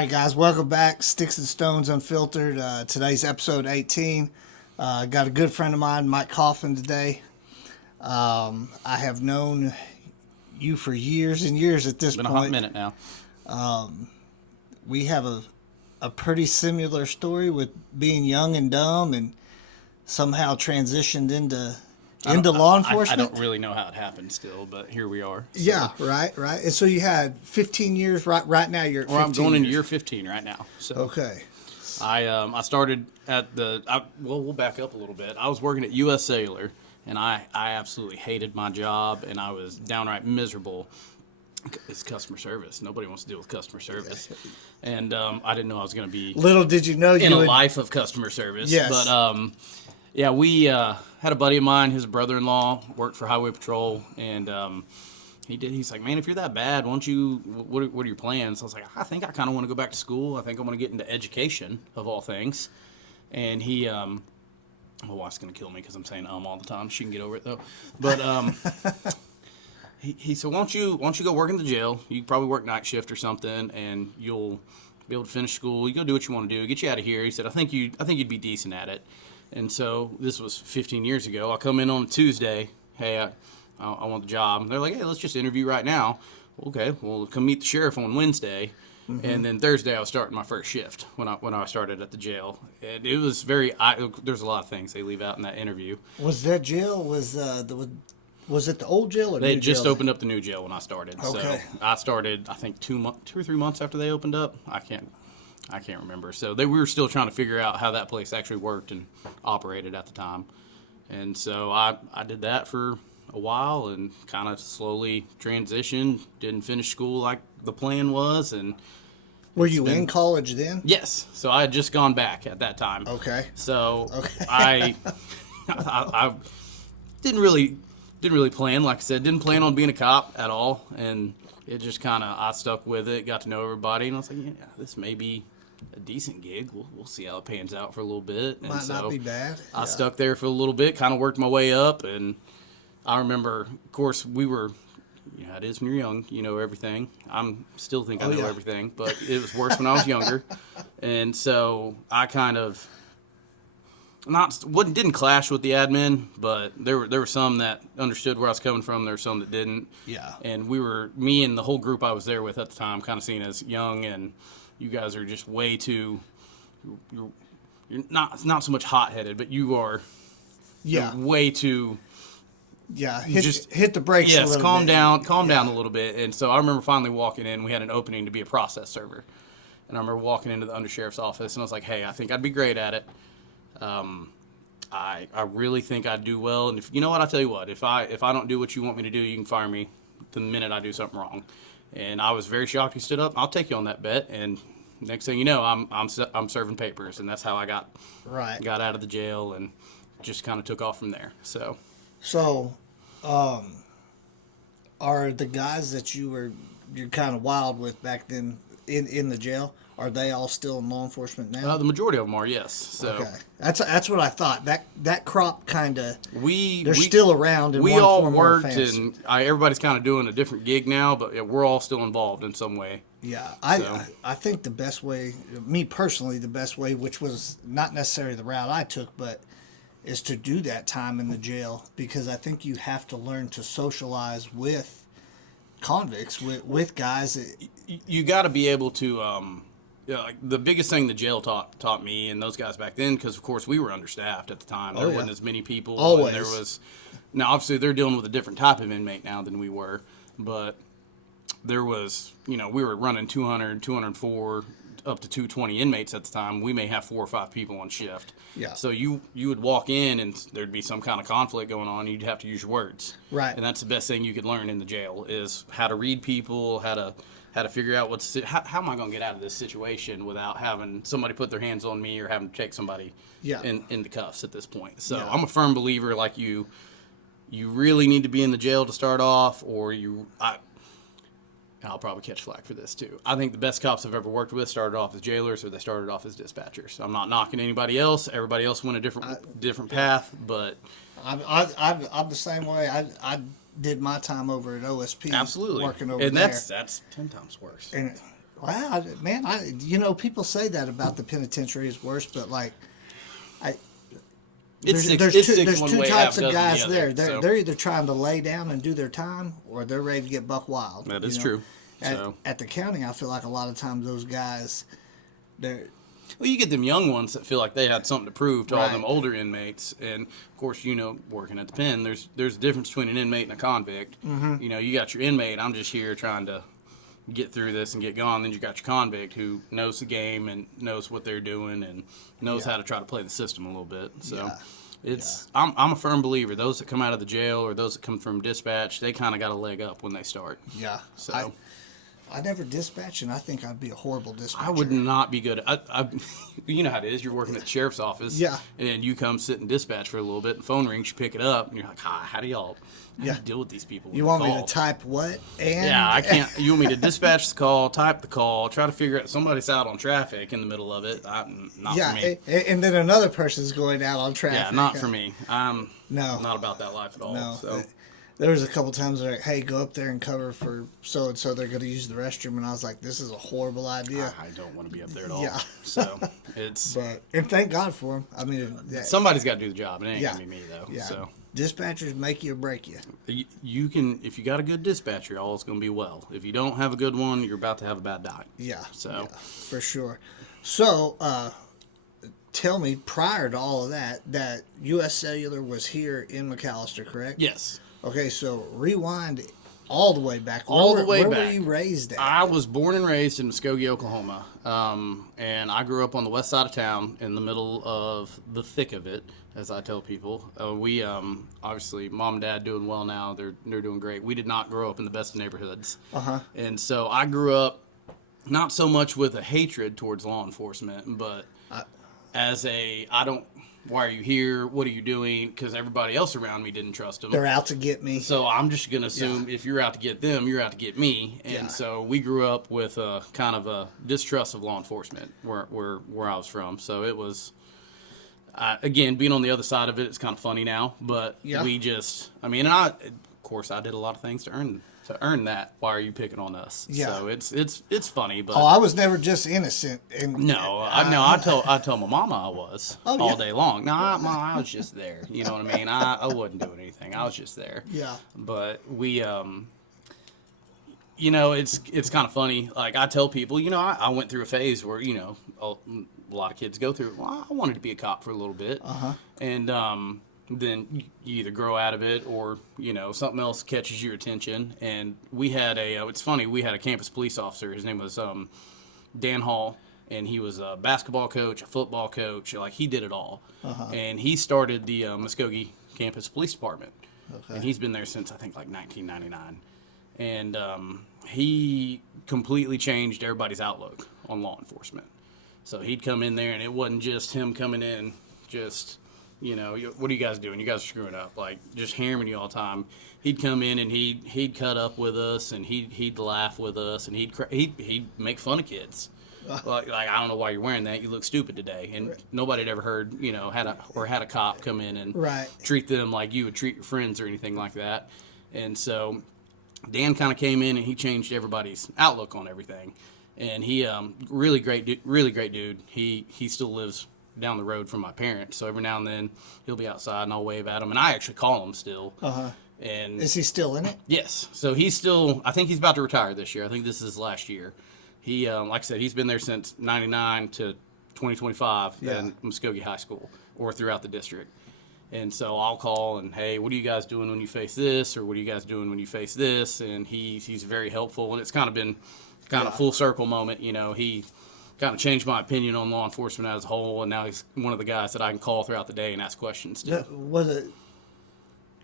right, guys, welcome back. Sticks and Stones Unfiltered. Today's episode 18. Got a good friend of mine, Mike Coffman, today. I have known you for years and years at this Been point. a hot minute now. We have a pretty similar story with being young and dumb and somehow transitioned into law enforcement. I don't really know how it happened still, but here we are. So. Yeah, right. And so you had 15 years. Right now you're at 15 I'm going into years. year 15 right now. So Okay. I started at we'll back up a little bit. I was working at U.S. Cellular, and I absolutely hated my job, and I was downright miserable. It's customer service. Nobody wants to deal with customer service. And I didn't know I was going to be Little did you know in a life of customer service. Yes. But yeah, we had a buddy of mine, his brother-in-law worked for Highway Patrol, and he's like, man, if you're that bad, what are your plans? I was like, I think I kind of want to go back to school. I think I want to get into education, of all things. And my wife's going to kill me because I'm saying all the time. She can get over it, though. But he said, why don't you go work in the jail? You can probably work night shift or something, and you'll be able to finish school. You go do what you want to do. Get you out of here. He said, I think you'd be decent at it. And so this was 15 years ago. I come in on a Tuesday. Hey, I want the job. And they're like, hey, let's just interview right now. Okay, well, come meet the sheriff on Wednesday. Mm-hmm. And then Thursday I was starting my first shift when I started at the jail. And it was there's a lot of things they leave out in that interview. Was that jail? Was it the old jail or they new just jail? opened up the new jail when I started. Okay. So I started, I think 2 or 3 months after they opened up. I can't remember. So we were still trying to figure out how that place actually worked and operated at the time. And so I did that for a while and kind of slowly transitioned. Didn't finish school like the plan was. And were you in college then? Yes. So I had just gone back at that time. Okay. So I didn't really plan. Like I said, didn't plan on being a cop at all. And it just I stuck with it, got to know everybody, and I was like, yeah, this may be a decent gig. We'll see how it pans out for a little bit. And Might not be bad. I stuck there for a little bit, kind of worked my way up, and I remember, of course, we were, it is when you're young, you know everything. I'm still think I know everything, but it was worse when I was younger. And so I kind of didn't clash with the admin, but there were some that understood where I was coming from. There were some that didn't. Yeah. And me and the whole group I was there with at the time, kind of seen as young, and you guys are just way too. You're not so much hot-headed, but you are. Yeah. You're way too. Yeah. Hit the brakes. Yes. A little Calm bit. down a little bit. And so I remember finally walking in. We had an opening to be a process server, and I remember walking into the undersheriff's office, and I was like, "Hey, I think I'd be great at it." I really think I'd do well, and I'll tell you what, if I don't do what you want me to do, you can fire me the minute I do something wrong. And I was very shocked he stood up. I'll take you on that bet. And next thing you know, I'm serving papers, and that's how I got out of the jail and just kind of took off from there. So are the guys that you're kind of wild with back then in the jail? Are they all still in law enforcement now? The majority of them are, yes. So okay, that's what I thought. That crop kind of they're we still around. We all worked, and everybody's kind of doing a different gig now, but we're all still involved in some way. Yeah, I think the best way, me personally, the best way, which was not necessarily the route I took, but is to do that time in the jail, because I think you have to learn to socialize with convicts, with guys. You got to be able to. Like the biggest thing the jail taught me and those guys back then, because of course we were understaffed at the time. There wasn't as many people. Always. And now obviously they're dealing with a different type of inmate now than we were, but there was, we were running 200, 204, up to 220 inmates at the time. We may have 4 or 5 people on shift. Yeah. So you would walk in and there'd be some kind of conflict going on. You'd have to use your words. Right. And that's the best thing you could learn in the jail is how to read people, how to figure out how am I going to get out of this situation without having somebody put their hands on me or having to take somebody in the cuffs at this point. So I'm a firm believer, like you really need to be in the jail to start off, or I'll probably catch flack for this too. I think the best cops I've ever worked with started off as jailers, or they started off as dispatchers. I'm not knocking anybody else. Everybody else went a different path, but I'm the same way. I did my time over at OSP. Absolutely. Working over and there. that's 10 times worse. And Wow, man, people say that about the penitentiary is worse, but like, I It's there's six one two way, types half of dozen guys the there. other. They're either trying to lay down and do their time, or they're ready to get buck wild. That is true. At the county, I feel like a lot of times those guys, they're well, you get them young ones that feel like they had something to prove to all Right. them older inmates, and of course, working at the pen, there's a difference between an inmate and a convict. Mm-hmm. You got your inmate. I'm just here trying to get through this and get gone. Then you got your convict who knows the game and knows what they're doing and knows how to try to play the system a little bit. So I'm a firm believer. Those that come out of the jail or those that come from dispatch, they kind of got a leg up when they start. Yeah. So I never dispatched, and I think I'd be a horrible dispatcher. I would not be good. You know how it is. You're working at the sheriff's office. Yeah. And you come sit and dispatch for a little bit. The phone rings. You pick it up, and you're like, "Hi, how do y'all deal with these people?" You want me to type what? And Yeah, I can't. You want me to dispatch the call, type the call, try to figure out somebody's out on traffic in the middle of it. Not for me. And then another person's going out on traffic. Yeah, not for me. I'm No. not about that life at all. No. So. There was a couple times where, hey, go up there and cover for so and so. They're going to use the restroom, and I was like, this is a horrible idea. I don't want to be up there at all. Yeah. So it's. And thank God for them. I mean, Somebody's got to do the job. It ain't gonna be me though. Yeah. So Dispatchers make you or break you. you can, if you got a good dispatcher, all is gonna be well. If you don't have a good one, you're about to have a bad night. Yeah. So yeah, for sure. So tell me, prior to all of that U.S. Cellular was here in McAllister, correct? yes. Okay, so rewind all the way back. Where Where back. were you raised at? I was born and raised in Muskogee, Oklahoma, and I grew up on the west side of town, in the middle of the thick of it, as I tell people. We obviously, mom and dad doing well now. They're doing great. We did not grow up in the best neighborhoods, and so I grew up not so much with a hatred towards law enforcement, but as why are you here? What are you doing? Because everybody else around me didn't trust them. They're out to get me. So I'm just going to assume if you're out to get them, you're out to get me. And so we grew up with a kind of a distrust of law enforcement where I was from. So it was, again, being on the other side of it, it's kind of funny now. But we just, of course, I did a lot of things to earn that. Why are you picking on us? Yeah. So it's funny, but I was never just innocent. I tell my mama I was all day long. No, I was just there. You know what I mean? I wasn't doing anything. I was just there. Yeah. But we, it's kind of funny. Like I tell people, I went through a phase where a lot of kids go through. Well, I wanted to be a cop for a little bit, and then you either grow out of it or something else catches your attention. And we had it's funny, we had a campus police officer. His name was Dan Hall, and he was a basketball coach, a football coach. Like he did it all. And he started the Muskogee campus police department, and he's been there since I think like 1999. And he completely changed everybody's outlook on law enforcement. So he'd come in there, and it wasn't just him coming in just what are you guys doing? You guys are screwing up. Like, just hammering you all the time. He'd come in and he'd cut up with us, and he'd laugh with us, and he'd make fun of kids. Like I don't know why you're wearing that. You look stupid today. And nobody had ever heard, had a cop come in and treat them like you would treat your friends or anything like that. And so Dan kind of came in and he changed everybody's outlook on everything. And he really great dude. He still lives down the road from my parents, so every now and then he'll be outside and I'll wave at him, and I actually call him still. And is he still in it? Yes. So he's still, I think he's about to retire this year. I think this is his last year. He like I said, he's been there since 99 to 2025 in Muskogee High School or throughout the district. And so I'll call and, hey, what are you guys doing when you face this, or what are you guys doing when you face this? And he's very helpful, and it's kind of been full circle moment. He kind of changed my opinion on law enforcement as a whole, and now he's one of the guys that I can call throughout the day and ask questions to.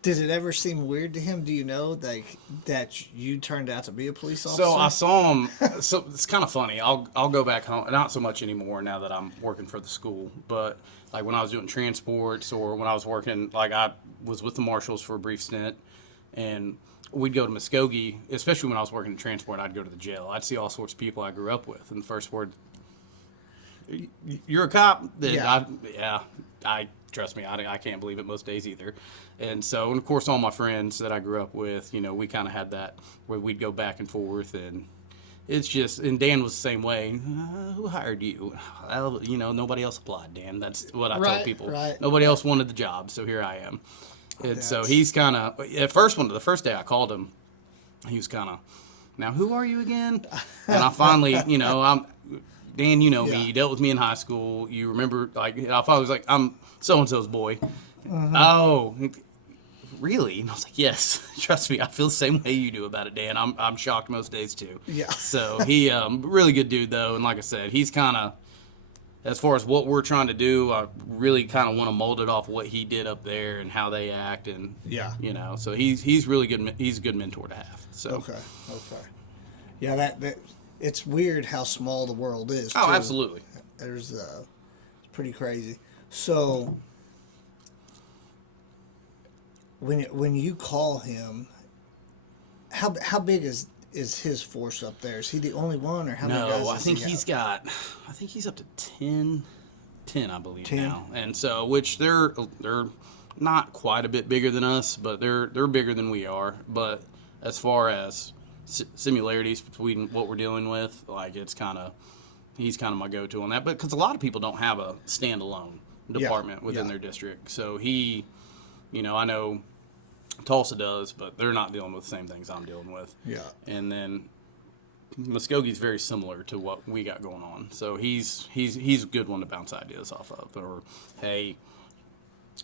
Did it ever seem weird to him? Do you know that you turned out to be a police officer? So I saw him. So it's kind of funny. I'll go back home. Not so much anymore now that I'm working for the school, but like when I was doing transports or when I was working, like I was with the marshals for a brief stint, and we'd go to Muskogee, especially when I was working in transport. I'd go to the jail. I'd see all sorts of people I grew up with, and the first word, "You're a cop?" I trust me, I can't believe it most days either. And so, and of course, all my friends that I grew up with, we kind of had that where we'd go back and forth, and it's just, and Dan was the same way. Who hired you? Well, nobody else applied, Dan. That's what I tell people. Right. Nobody else wanted the job, so here I am. And so he's kind of, the first day I called him, he was kind of, now who are you again? And I finally, I'm, Dan, me. You dealt with me in high school. You remember, like, I finally was like, I'm so-and-so's boy. Oh, really? And I was like, yes, trust me, I feel the same way you do about it, Dan. I'm shocked most days too. Yeah. So he, really good dude though, and like I said, he's kind of, as far as what we're trying to do, I really kind of want to mold it off what he did up there and how they act, and so he's really good. He's a good mentor to have. So okay, yeah, that it's weird how small the world is. Oh, too. absolutely. It's pretty crazy. So when you call him, how big is his force up there? Is he the only one, or how many guys? No, I think he's up to 10, I believe 10? now, and so which they're not quite a bit bigger than us, but they're bigger than we are. But as far as similarities between what we're dealing with, like he's kind of my go-to on that. But because a lot of people don't have a standalone department within their district, so he, I know Tulsa does, but they're not dealing with the same things I'm dealing with. Yeah. And then Muskogee's very similar to what we got going on. So he's a good one to bounce ideas off of. Or, hey,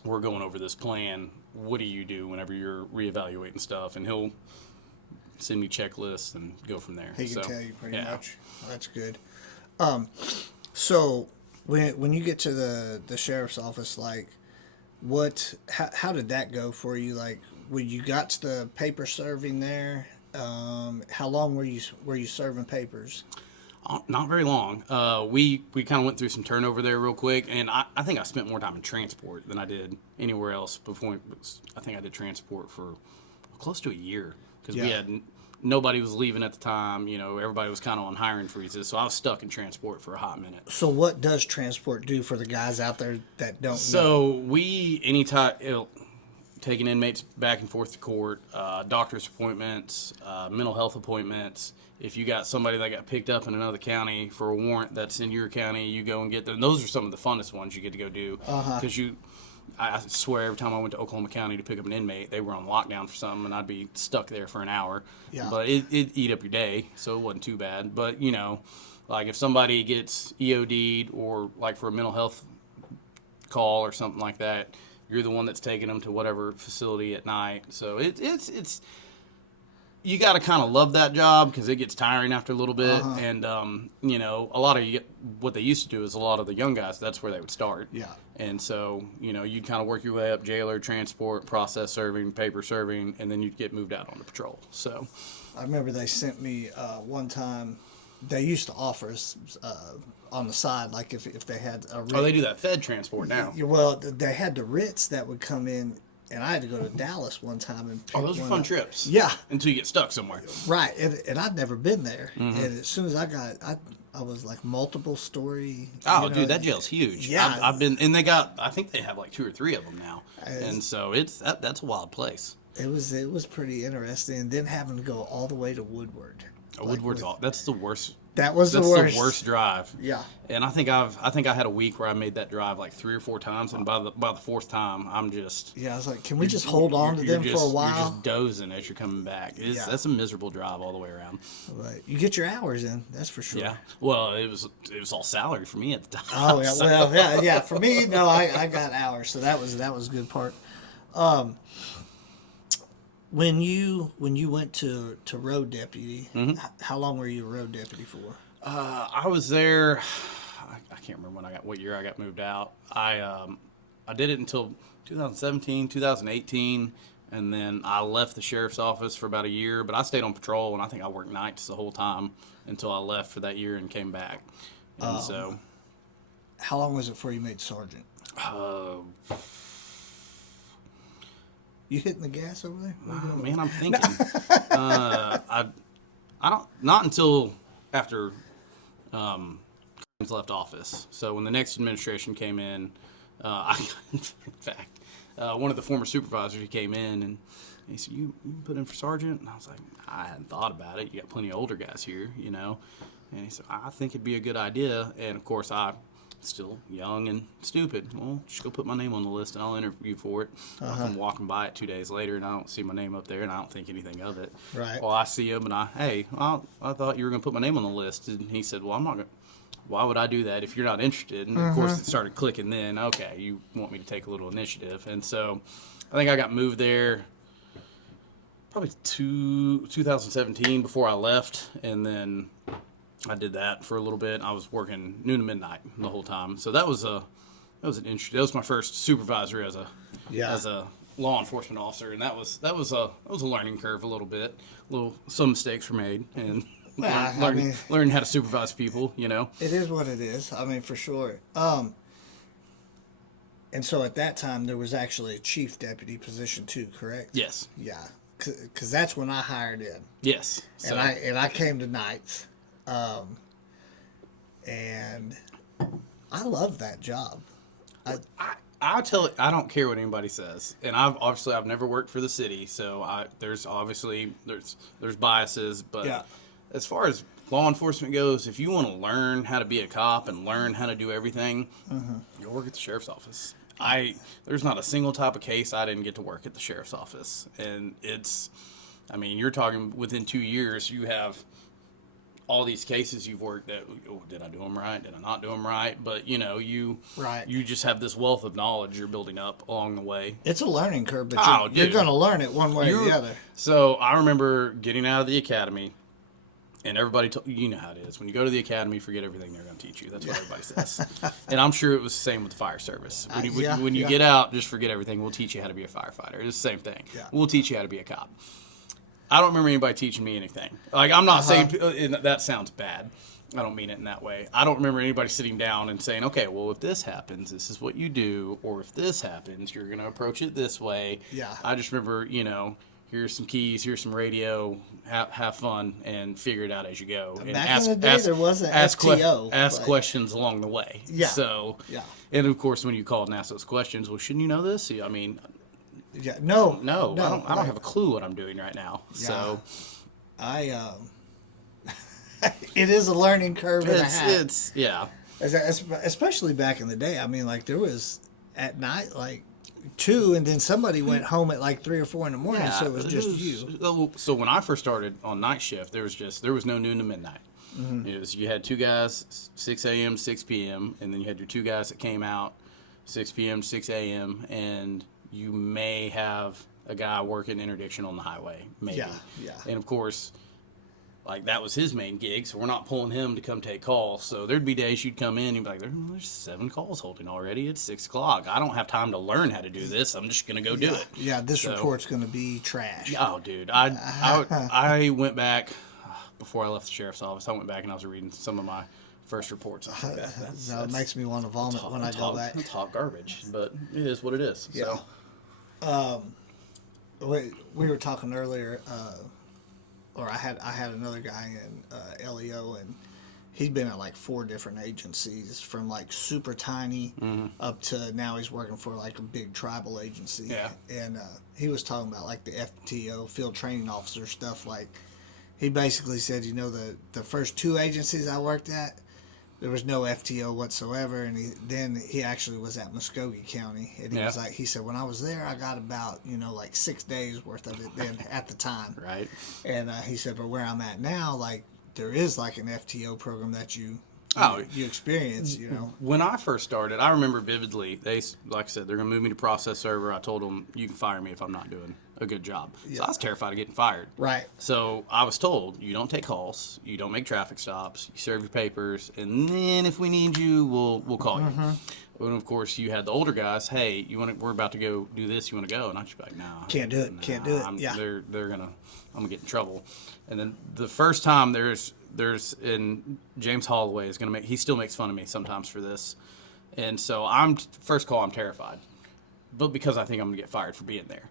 we're going over this plan. What do you do whenever you're reevaluating stuff? And he'll send me checklists and go from there. He can tell you pretty much. That's good. So when you get to the sheriff's office, like, how did that go for you? Like, when you got to the paper serving there, how long were you serving papers? Not very long. We kind of went through some turnover there real quick, and I think I spent more time in transport than I did anywhere else before. I think I did transport for close to a year because we had nobody was leaving at the time. Everybody was kind of on hiring freezes, so I was stuck in transport for a hot minute. So what does transport do for the guys out there that don't know? So anytime taking inmates back and forth to court, doctor's appointments, mental health appointments. If you got somebody that got picked up in another county for a warrant that's in your county, you go and get them. Those are some of the funnest ones you get to go do. Because I swear every time I went to Oklahoma County to pick up an inmate, they were on lockdown for something, and I'd be stuck there for an hour. Yeah. But it'd eat up your day, so it wasn't too bad. But, like if somebody gets EOD'd or like for a mental health call or something like that, you're the one that's taking them to whatever facility at night. So it's you got to kind of love that job because it gets tiring after a little bit. And, a lot of what they used to do is a lot of the young guys, that's where they would start. Yeah. And so, you'd kind of work your way up, jailer, transport, process serving, paper serving, and then you'd get moved out on the patrol. So I remember they sent me one time, they used to offer us on the side, like if they had a writ. Oh, they do that Fed transport now. Well, they had the writs that would come in, and I had to go to Dallas one time and pick those are fun trips. Yeah. Until you get stuck somewhere. Right, and I'd never been there. And as soon as I was like multiple story. Oh, dude, that jail's huge. Yeah. I've been, and I think they have like 2 or 3 of them now. And so that's a wild place. It was pretty interesting, and then having to go all the way to Woodward. Woodward's that's the worst. That's the worst drive. Yeah. And I think I had a week where I made that drive like 3 or 4 times, and by the 4th time, I'm just. Yeah, I was like, can we just hold on to them for a while? You're just dozing as you're coming back. That's a miserable drive all the way around. Right. You get your hours in, that's for sure. Yeah. Well, it was all salary for me at the time. Oh yeah. Well, yeah. For me, no, I got hours, so that was a good part. When you went to road deputy, how long were you a road deputy for? I was there. I can't remember what year I got moved out. I did it until 2017, 2018, and then I left the sheriff's office for about a year. But I stayed on patrol, and I think I worked nights the whole time until I left for that year and came back. And so, how long was it before you made sergeant? You hitting the gas over there? Man, I'm thinking. I not until after left office. So when the next administration came in, in fact, one of the former supervisors, he came in and He said, you put in for sergeant? And I was like, I hadn't thought about it. You got plenty of older guys here, you know. And he said, I think it'd be a good idea. And, of course, I'm still young and stupid. Well, just go put my name on the list, and I'll interview for it. I'm walking by it 2 days later, and I don't see my name up there, and I don't think anything of it. Right. Well, I see him, and I thought you were going to put my name on the list. And he said, well, I'm not going to. Why would I do that if you're not interested? And, of course, it started clicking then. Okay, you want me to take a little initiative. And so I think I got moved there probably 2017 before I left, and then I did that for a little bit. I was working noon to midnight the whole time, so that was my first supervisor as a law enforcement officer, and that was a learning curve a little bit. Some mistakes were made, and learning how to supervise people. You know, it is what it is. I mean, for sure. And so at that time there was actually a chief deputy position too, correct? Yes. Yeah, because that's when I hired in. Yes. So, and I came to nights. And I love that job. I'll tell it, I don't care what anybody says. And I've never worked for the city, so there's biases, but as far as law enforcement goes, if you want to learn how to be a cop and learn how to do everything, you'll work at the sheriff's office. There's not a single type of case I didn't get to work at the sheriff's office. And you're talking within 2 years, you have all these cases you've worked at. Did I do them right? Did I not do them right? But, you know, you just have this wealth of knowledge you're building up along the way. It's a learning curve, but you're going to learn it one way or the other. So I remember getting out of the academy, and everybody you know how it is. When you go to the academy, forget everything they're going to teach you. That's what everybody says. And I'm sure it was the same with the fire service. When you get out, just forget everything. We'll teach you how to be a firefighter. It's the same thing. Yeah. We'll teach you how to be a cop. I don't remember anybody teaching me anything. Like, I'm not saying that sounds bad. I don't mean it in that way. I don't remember anybody sitting down and saying, okay, well, if this happens, this is what you do. Or if this happens, you're going to approach it this way. Yeah. I just remember, you know, here's some keys, here's some radio, have fun, and figure it out as you go. And back in the day, there wasn't FTO. Ask questions along the way. Yeah. So, and of course, when you called and asked those questions, well, shouldn't you know this? I mean... Yeah, no, I don't have a clue what I'm doing right now. Yeah. So, it is a learning curve and a half. It's especially back in the day. I mean, like there was at night like 2, and then somebody went home at like 3 or 4 in the morning. So it was just you. So when I first started on night shift, there was no noon to midnight. Mm-hmm. It was, you had 2 guys, 6 a.m. to 6 p.m., and then you had your 2 guys that came out 6 p.m. to 6 a.m., and you may have a guy working interdiction on the highway, maybe. Yeah. And, of course, like, that was his main gig, so we're not pulling him to come take calls. So there'd be days you'd come in and you'd be like, there's 7 calls holding already. It's 6 o'clock. I don't have time to learn how to do this. I'm just going to go do it. Yeah, this report's going to be trash. Oh, dude. I went back, before I left the sheriff's office, I went back and I was reading some of my first reports. That makes me want to vomit when I go back. Talk garbage, but it is what it is. Yeah. So. We were talking earlier, or I had another guy in LEO, and he'd been at like 4 different agencies, from like super tiny up to now he's working for like a big tribal agency. Yeah. And he was talking about like the FTO, field training officer stuff. Like, he basically said, you know, the first 2 agencies I worked at, there was no FTO whatsoever, and then he actually was at Muskogee County, and he was like, he said, when I was there, I got about, you know, like 6 days worth of it then at the time. Right. And he said, but where I'm at now, like, there is like an FTO program that you experience, you know. When I first started, I remember vividly, they, like I said, they're going to move me to process server. I told them, you can fire me if I'm not doing a good job. Yeah. So I was terrified of getting fired. Right. So I was told, you don't take calls, you don't make traffic stops, you serve your papers, and then if we need you, we'll call you. And of course, you had the older guys. Hey, we're about to go do this. You want to go? And I'd just be like, nah, can't do it. Can't do it. I'm gonna get in trouble. And then the first time there's in James Holloway is gonna he still makes fun of me sometimes for this. And so first call, I'm terrified, but because I think I'm gonna get fired for being there.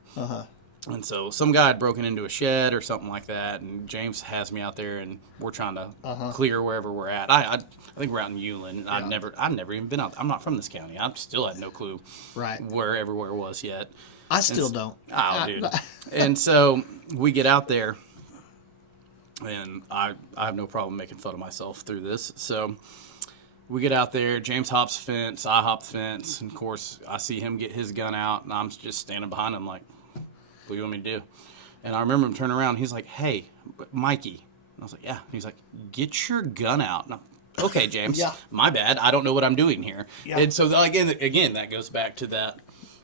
And so some guy had broken into a shed or something like that, and James has me out there, and we're trying to clear wherever we're at. I think we're out in Ulen. Yeah. I'd never even been out. I'm not from this county. I still had no clue where everywhere was yet. I still don't. Oh, dude. And so we get out there, and I have no problem making fun of myself through this. So we get out there, James hops the fence, I hop the fence, and of course I see him get his gun out, and I'm just standing behind him like, what do you want me to do? And I remember him turning around, and he's like, hey, Mikey. And I was like, yeah. And he's like, get your gun out. And I'm, okay, James, my bad. I don't know what I'm doing here. Yeah. And so again, that goes back to that.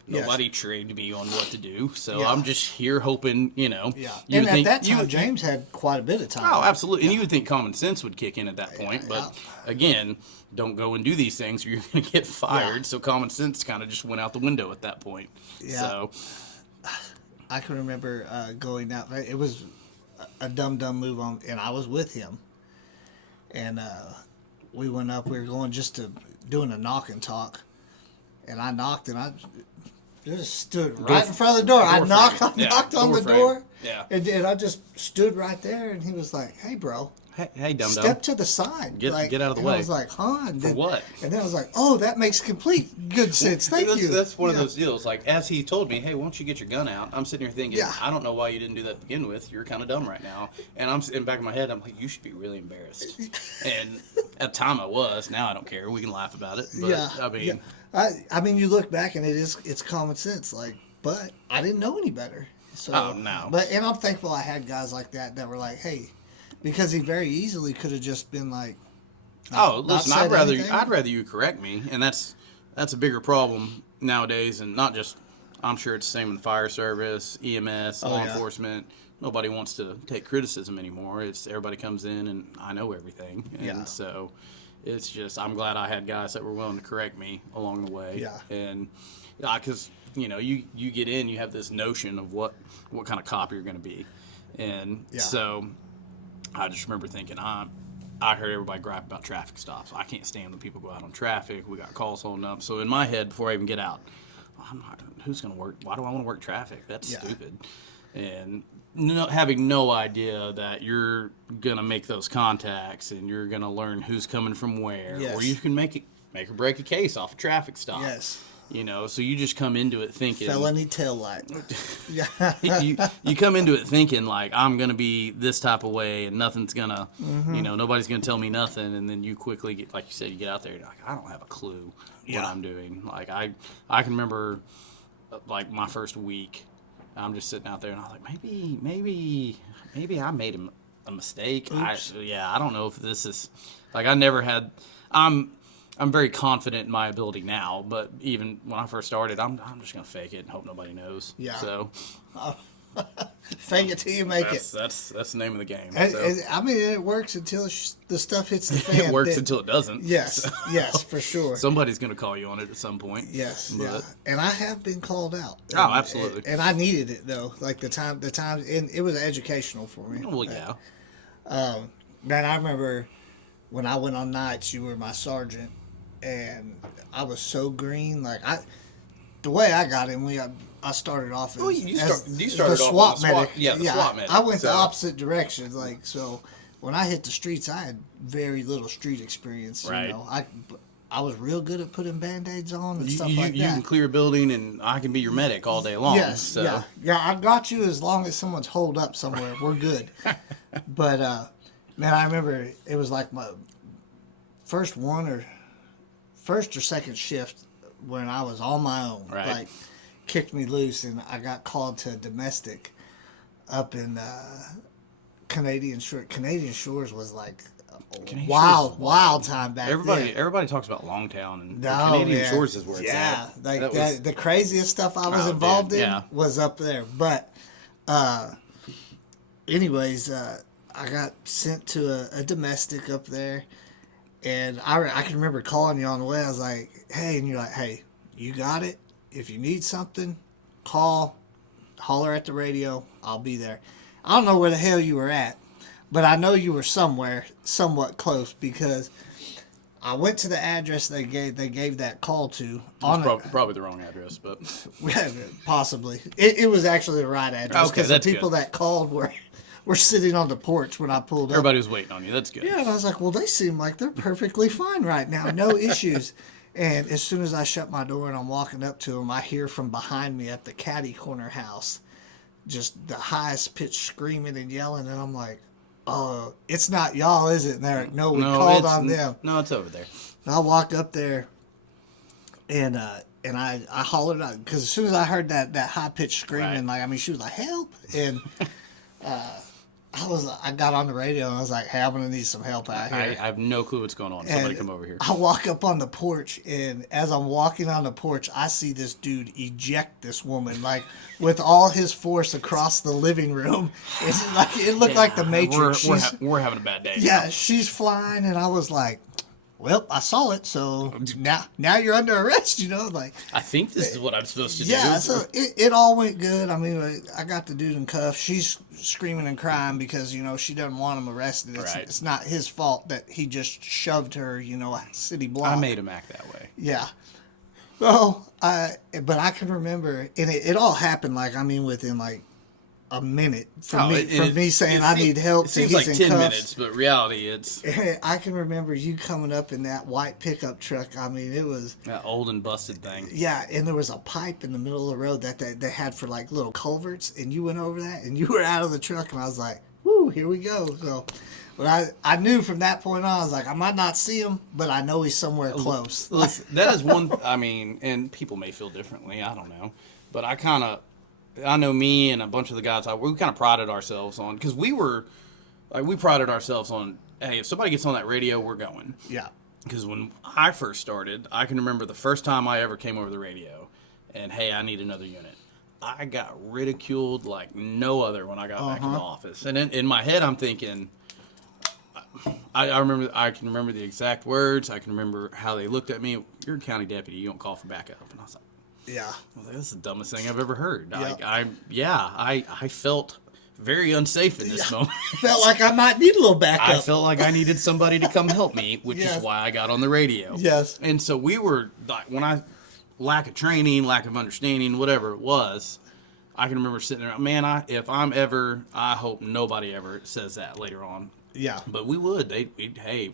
Nobody trained me on what to do, so I'm just here hoping, Yeah. And at that time, James had quite a bit of time. Oh, absolutely. And you would think common sense would kick in at that point, but again, don't go and do these things or you're going to get fired. Yeah. So common sense kind of just went out the window at that point. Yeah. So I can remember going out. It was a dumb move on, and I was with him. And we went up. We were going just to doing a knock and talk. And I knocked, and I just stood right in front of the door. I knocked on the door. Yeah. And I just stood right there, and he was like, hey, bro. Hey, dum-dum. Step to the side. Get out of the way. I was like, huh? And For what? And then I was like, oh, that makes complete good sense. Thank you. That's one of those deals. Like, as he told me, hey, why don't you get your gun out? I'm sitting here thinking, I don't know why you didn't do that to begin with. You're kind of dumb right now. And I'm in the back of my head, I'm like, you should be really embarrassed. And at the time I was. Now I don't care. We can laugh about it. But, I mean, you look back and it's common sense. Like, but I didn't know any better. So, oh, no. And I'm thankful I had guys like that were like, hey. Because he very easily could have just been like, listen, I'd rather you correct me, and that's a bigger problem nowadays, and not just. I'm sure it's the same in the fire service, EMS, law enforcement. Nobody wants to take criticism anymore. It's everybody comes in and I know everything, and so it's just I'm glad I had guys that were willing to correct me along the way. Yeah, and because you get in, you have this notion of what kind of cop you're going to be, and so. I just remember thinking, I heard everybody gripe about traffic stops. I can't stand when people go out on traffic. We got calls holding up. So in my head, before I even get out, who's going to work? Why do I want to work traffic? That's stupid. And having no idea that you're going to make those contacts and you're going to learn who's coming from where. Yes. Or you can make or break a case off a traffic stop. Yes. So you just come into it thinking felony taillight. you come into it thinking like I'm gonna be this type of way and nothing's gonna, nobody's gonna tell me nothing, and then you quickly get, like you said, you get out there and you're like, I don't have a clue what I'm doing. Like I can remember like my first week, I'm just sitting out there and I was like, maybe I made a mistake. Oops. I don't know if this is like I never had. I'm very confident in my ability now, but even when I first started, I'm just gonna fake it and hope nobody knows. Yeah. So, fake it till you make it. That's the name of the game. I mean, it works until the stuff hits the fan. It works until it doesn't. Yes, yes, for sure. Somebody's gonna call you on it at some point. Yes, and I have been called out. Oh, absolutely. And I needed it though. Like the time, and it was educational for me. Well, yeah. Man, I remember when I went on nights. You were my sergeant. And I was so green, like the way I got in, I started off as, you started the SWAT off medic. The SWAT medic. I went the opposite direction, like so. When I hit the streets, I had very little street experience. Right. I was real good at putting Band-Aids on and stuff like that. You can clear a building, and I can be your medic all day long. Yes, so. yeah. I got you as long as someone's holed up somewhere. We're good. But man, I remember it was like my first or second shift when I was on my own, like kicked me loose, and I got called to domestic up in Canadian Shores. Canadian Shores was like wild time back then. Everybody talks about Longtown, and Canadian Shores is where it's at. Yeah, the craziest stuff I was involved in was up there. But anyways, I got sent to a domestic up there. And I can remember calling you on the way. I was like, hey, and you're like, hey, you got it. If you need something, holler at the radio. I'll be there. I don't know where the hell you were at, but I know you were somewhere somewhat close because I went to the address they gave that call to. Probably the wrong address, but possibly. It was actually the right address because the people good. That called were sitting on the porch when I pulled up. Everybody was waiting on you. That's good. Yeah, and I was like, well, they seem like they're perfectly fine right now. No issues. And as soon as I shut my door and I'm walking up to him, I hear from behind me at the caddy corner house just the highest pitch screaming and yelling. And I'm like, oh, it's not y'all, is it? And they're like, no, we called on them. No, it's over there. And I walked up there and I hollered out because as soon as I heard that high pitched screaming, Right. like, I mean, she was like, help. And I got on the radio and I was like, hey, I'm going to need some help out here. I have no clue what's going on. Somebody come over here. I walk up on the porch, and as I'm walking on the porch, I see this dude eject this woman, like, with all his force across the living room. It's like, it looked like the Matrix. We're having a bad day. Yeah, she's flying, and I was like, well, I saw it, so now you're under arrest, like. I think this is what I'm supposed to do. Yeah, so it all went good. I mean, I got the dude in cuffs. She's screaming and crying because, she doesn't want him arrested. It's not his fault that he just shoved her, a city block. I made him act that way. Yeah. Well, but I can remember, and it all happened, within, a minute from me saying I need help. It seems like 10 minutes, but reality, it's... I can remember you coming up in that white pickup truck. I mean, it was... That old and busted thing. Yeah, and there was a pipe in the middle of the road that they had for, little culverts, and you went over that, and you were out of the truck, and I was like, whoo, here we go. So, but I knew from that point on, I was like, I might not see him, but I know he's somewhere close. Listen, that is one... I mean, and people may feel differently, I don't know, but I know me and a bunch of the guys, we kind of prided ourselves on, because we prided ourselves on, hey, if somebody gets on that radio, we're going. Yeah. Because when I first started, I can remember the first time I ever came over the radio, and hey, I need another unit. I got ridiculed like no other when I got back in the office. And in my head, I'm thinking, I can remember the exact words. I can remember how they looked at me. You're a county deputy. You don't call for backup. And I was like, yeah. I was like, this is the dumbest thing I've ever heard. Yep. I felt very unsafe in this moment. Felt like I might need a little backup. I felt like I needed somebody to come help me, which is why I got on the radio. Yes. And so we were, lack of training, lack of understanding, whatever it was, I can remember sitting there, man, I hope nobody ever says that later on. Yeah. But we would.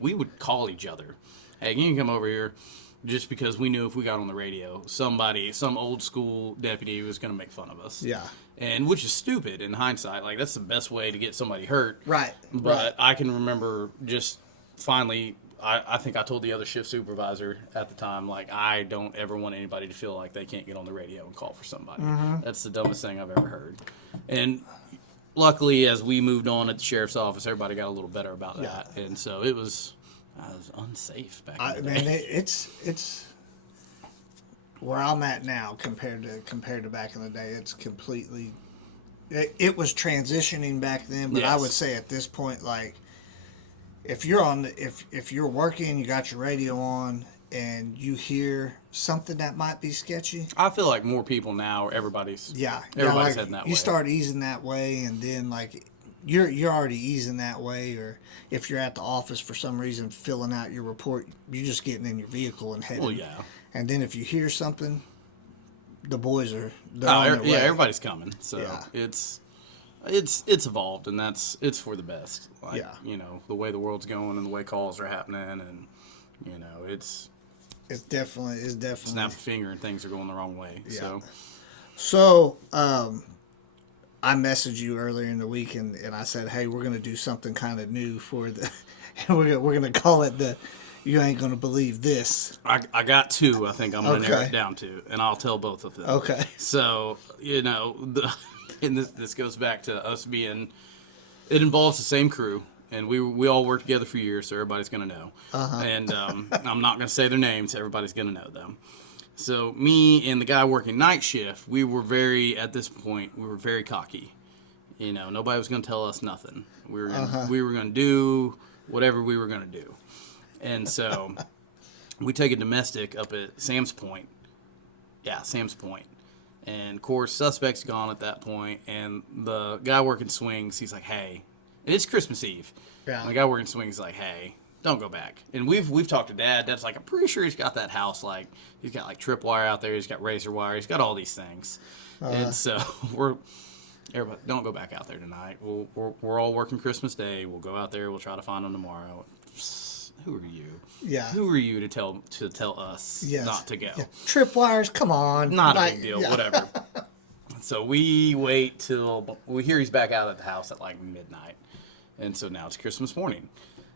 We would call each other. Hey, you can come over here. Just because we knew if we got on the radio, some old school deputy was going to make fun of us. Yeah. And which is stupid in hindsight. Like, that's the best way to get somebody hurt. Right. But I can remember just finally, I think I told the other shift supervisor at the time, like, I don't ever want anybody to feel like they can't get on the radio and call for somebody. Mm-hmm. That's the dumbest thing I've ever heard. luckily, as we moved on at the sheriff's office, everybody got a little better about that, and so it was unsafe back in the day. Man, it's where I'm at now compared to back in the day. It's completely. It was transitioning back then, but I would say at this point, like, if you're working, you got your radio on, and you hear something that might be sketchy. I feel like more people now, everybody's like, heading that way. You start easing that way, and then like you're already easing that way, or if you're at the office for some reason filling out your report, you're just getting in your vehicle and heading. Well, yeah. And then if you hear something, the boys are everybody's coming. So it's evolved, and it's for the best. Like, you know, the way the world's going and the way calls are happening, and you know, it's definitely snap a finger and things are going the wrong way. Yeah. So I messaged you earlier in the week and I said, hey, we're gonna do something kind of new for the and we're gonna call it the You Ain't Gonna Believe This. I got two. I think I'm gonna narrow it down to, and I'll tell both of them. Okay. So, you know, and this goes back to us being. It involves the same crew. And we all worked together for years, so everybody's going to know. And I'm not going to say their names. Everybody's going to know them. So me and the guy working night shift, at this point, we were very cocky. You know, nobody was going to tell us nothing. We were going to do whatever we were going to do. And so we take a domestic up at Sam's Point. Yeah, Sam's Point. And, of course, suspect's gone at that point. And the guy working swings, he's like, hey. It's Christmas Eve. Yeah. And the guy working swings like, hey, don't go back. And we've talked to Dad. Dad's like, I'm pretty sure he's got that house. Like, he's got like tripwire out there. He's got razor wire. He's got all these things. And so everybody, don't go back out there tonight. We're all working Christmas Day. We'll go out there. We'll try to find him tomorrow. who are you? Yeah. Who are you to tell us not to go? Yeah. Tripwires, come on. Not a big deal, whatever. So we wait till we hear he's back out at the house at like midnight. And so now it's Christmas morning.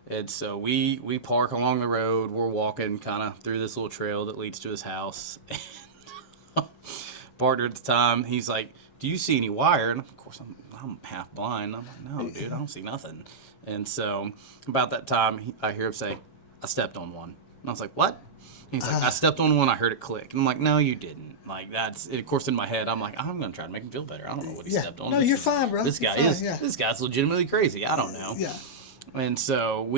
And so we park along the road. We're walking kind of through this little trail that leads to his house. And partner at the time, he's like, do you see any wire? And of course, I'm half blind. I'm like, no, dude, I don't see nothing. And so about that time, I hear him say, I stepped on one. And I was like, what? And he's like, I stepped on one. I heard it click. And I'm like, no, you didn't. Like, that's, of course, in my head, I'm like, I'm going to try to make him feel better. I don't know what he stepped on. No, you're fine, bro. This guy's legitimately crazy. I don't know. Yeah. And so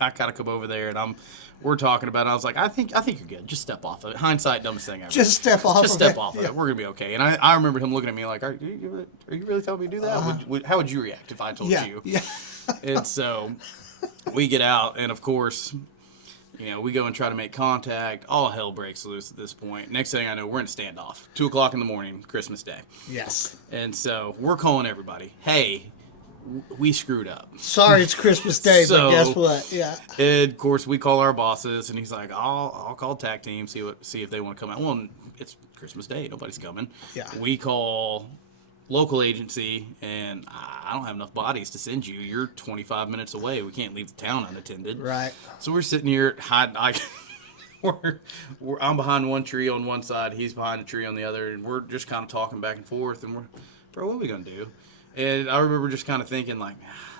I kind of come over there and we're talking about it. I was like, I think you're good. Just step off of it. Hindsight, dumbest thing ever. Just step off of it. We're going to be okay. And I remember him looking at me like, are you really telling me to do that? How would you react if I told you? Yeah. And so we get out and, of course, we go and try to make contact. All hell breaks loose at this point. Next thing I know, we're in a standoff. 2 o'clock in the morning, Christmas Day. Yes. And so we're calling everybody. Hey, we screwed up. Sorry, it's Christmas Day, but guess what? Yeah. And of course, we call our bosses, and he's like, "I'll call TAC team, see if they want to come out." Well, it's Christmas Day, nobody's coming. Yeah. We call local agency, and I don't have enough bodies to send you. You're 25 minutes away. We can't leave the town unattended. Right. So we're sitting here hiding. I'm behind one tree on one side, he's behind a tree on the other, and we're just kind of talking back and forth. And bro, what are we gonna do? And I remember just kind of thinking, like,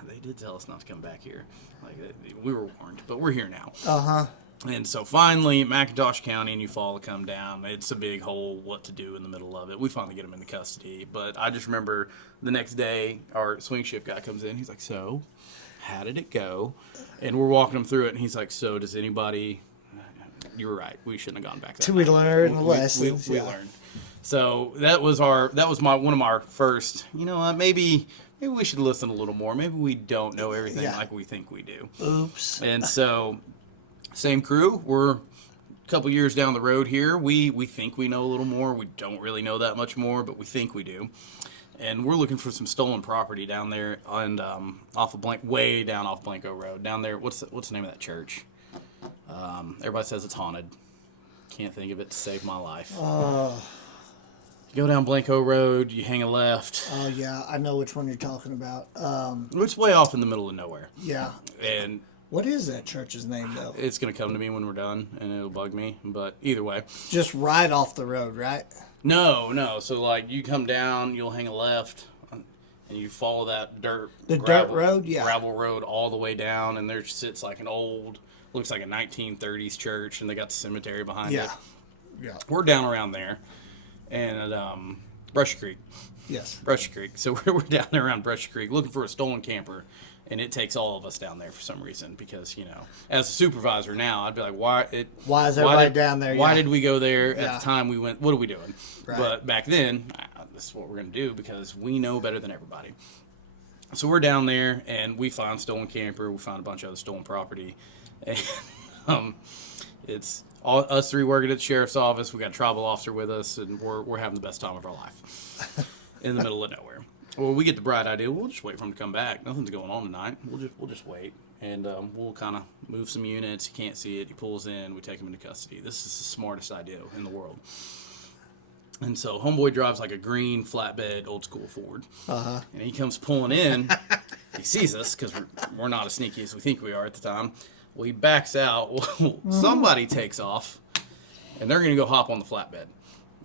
they did tell us not to come back here. Like, we were warned, but we're here now. Uh-huh. And so finally, McIntosh County and Eufaula come down. It's a big hole, what to do in the middle of it. We finally get him into custody. But I just remember the next day, our swing shift guy comes in. He's like, so, how did it go? And we're walking him through it, and he's like, so, does anybody... You were right. We shouldn't have gone back there. We learned lessons. We learned. So that was one of our first. You know what? Maybe we should listen a little more. Maybe we don't know everything like we think we do. Oops. And so, same crew. We're a couple years down the road here. We think we know a little more. We don't really know that much more, but we think we do. And we're looking for some stolen property down there and way down off Blanco Road. Down there, what's the name of that church? Everybody says it's haunted. Can't think of it to save my life. You go down Blanco Road, you hang a left. Oh, yeah. I know which one you're talking about. It's way off in the middle of nowhere. Yeah. And what is that church's name, though? it's going to come to me when we're done, and it'll bug me. But either way. Just right off the road, right? No. So, like, you come down, you'll hang a left, and you follow that dirt road, yeah. Gravel road all the way down, and there sits like an old... Looks like a 1930s church, and they got the cemetery behind it. Yeah. We're down around there, and at Brush Creek. Yes. Brush Creek. So we're down there around Brush Creek looking for a stolen camper, and it takes all of us down there for some reason because, as a supervisor now, I'd be like, why is everybody down there? Why did we go there at the time we went? What are we doing? Right. But back then, this is what we're going to do because we know better than everybody. So we're down there, and we find stolen camper. We find a bunch of other stolen property. And it's all us three working at the sheriff's office. We got a tribal officer with us, and we're having the best time of our life in the middle of nowhere. Well, we get the bright idea. We'll just wait for him to come back. Nothing's going on tonight. We'll just wait, and we'll kind of move some units. He can't see it. He pulls in. We take him into custody. This is the smartest idea in the world. And so homeboy drives like a green flatbed old school Ford. Uh-huh. And he comes pulling in. He sees us because we're not as sneaky as we think we are at the time. Well, he backs out. Well, somebody takes off, and they're going to go hop on the flatbed,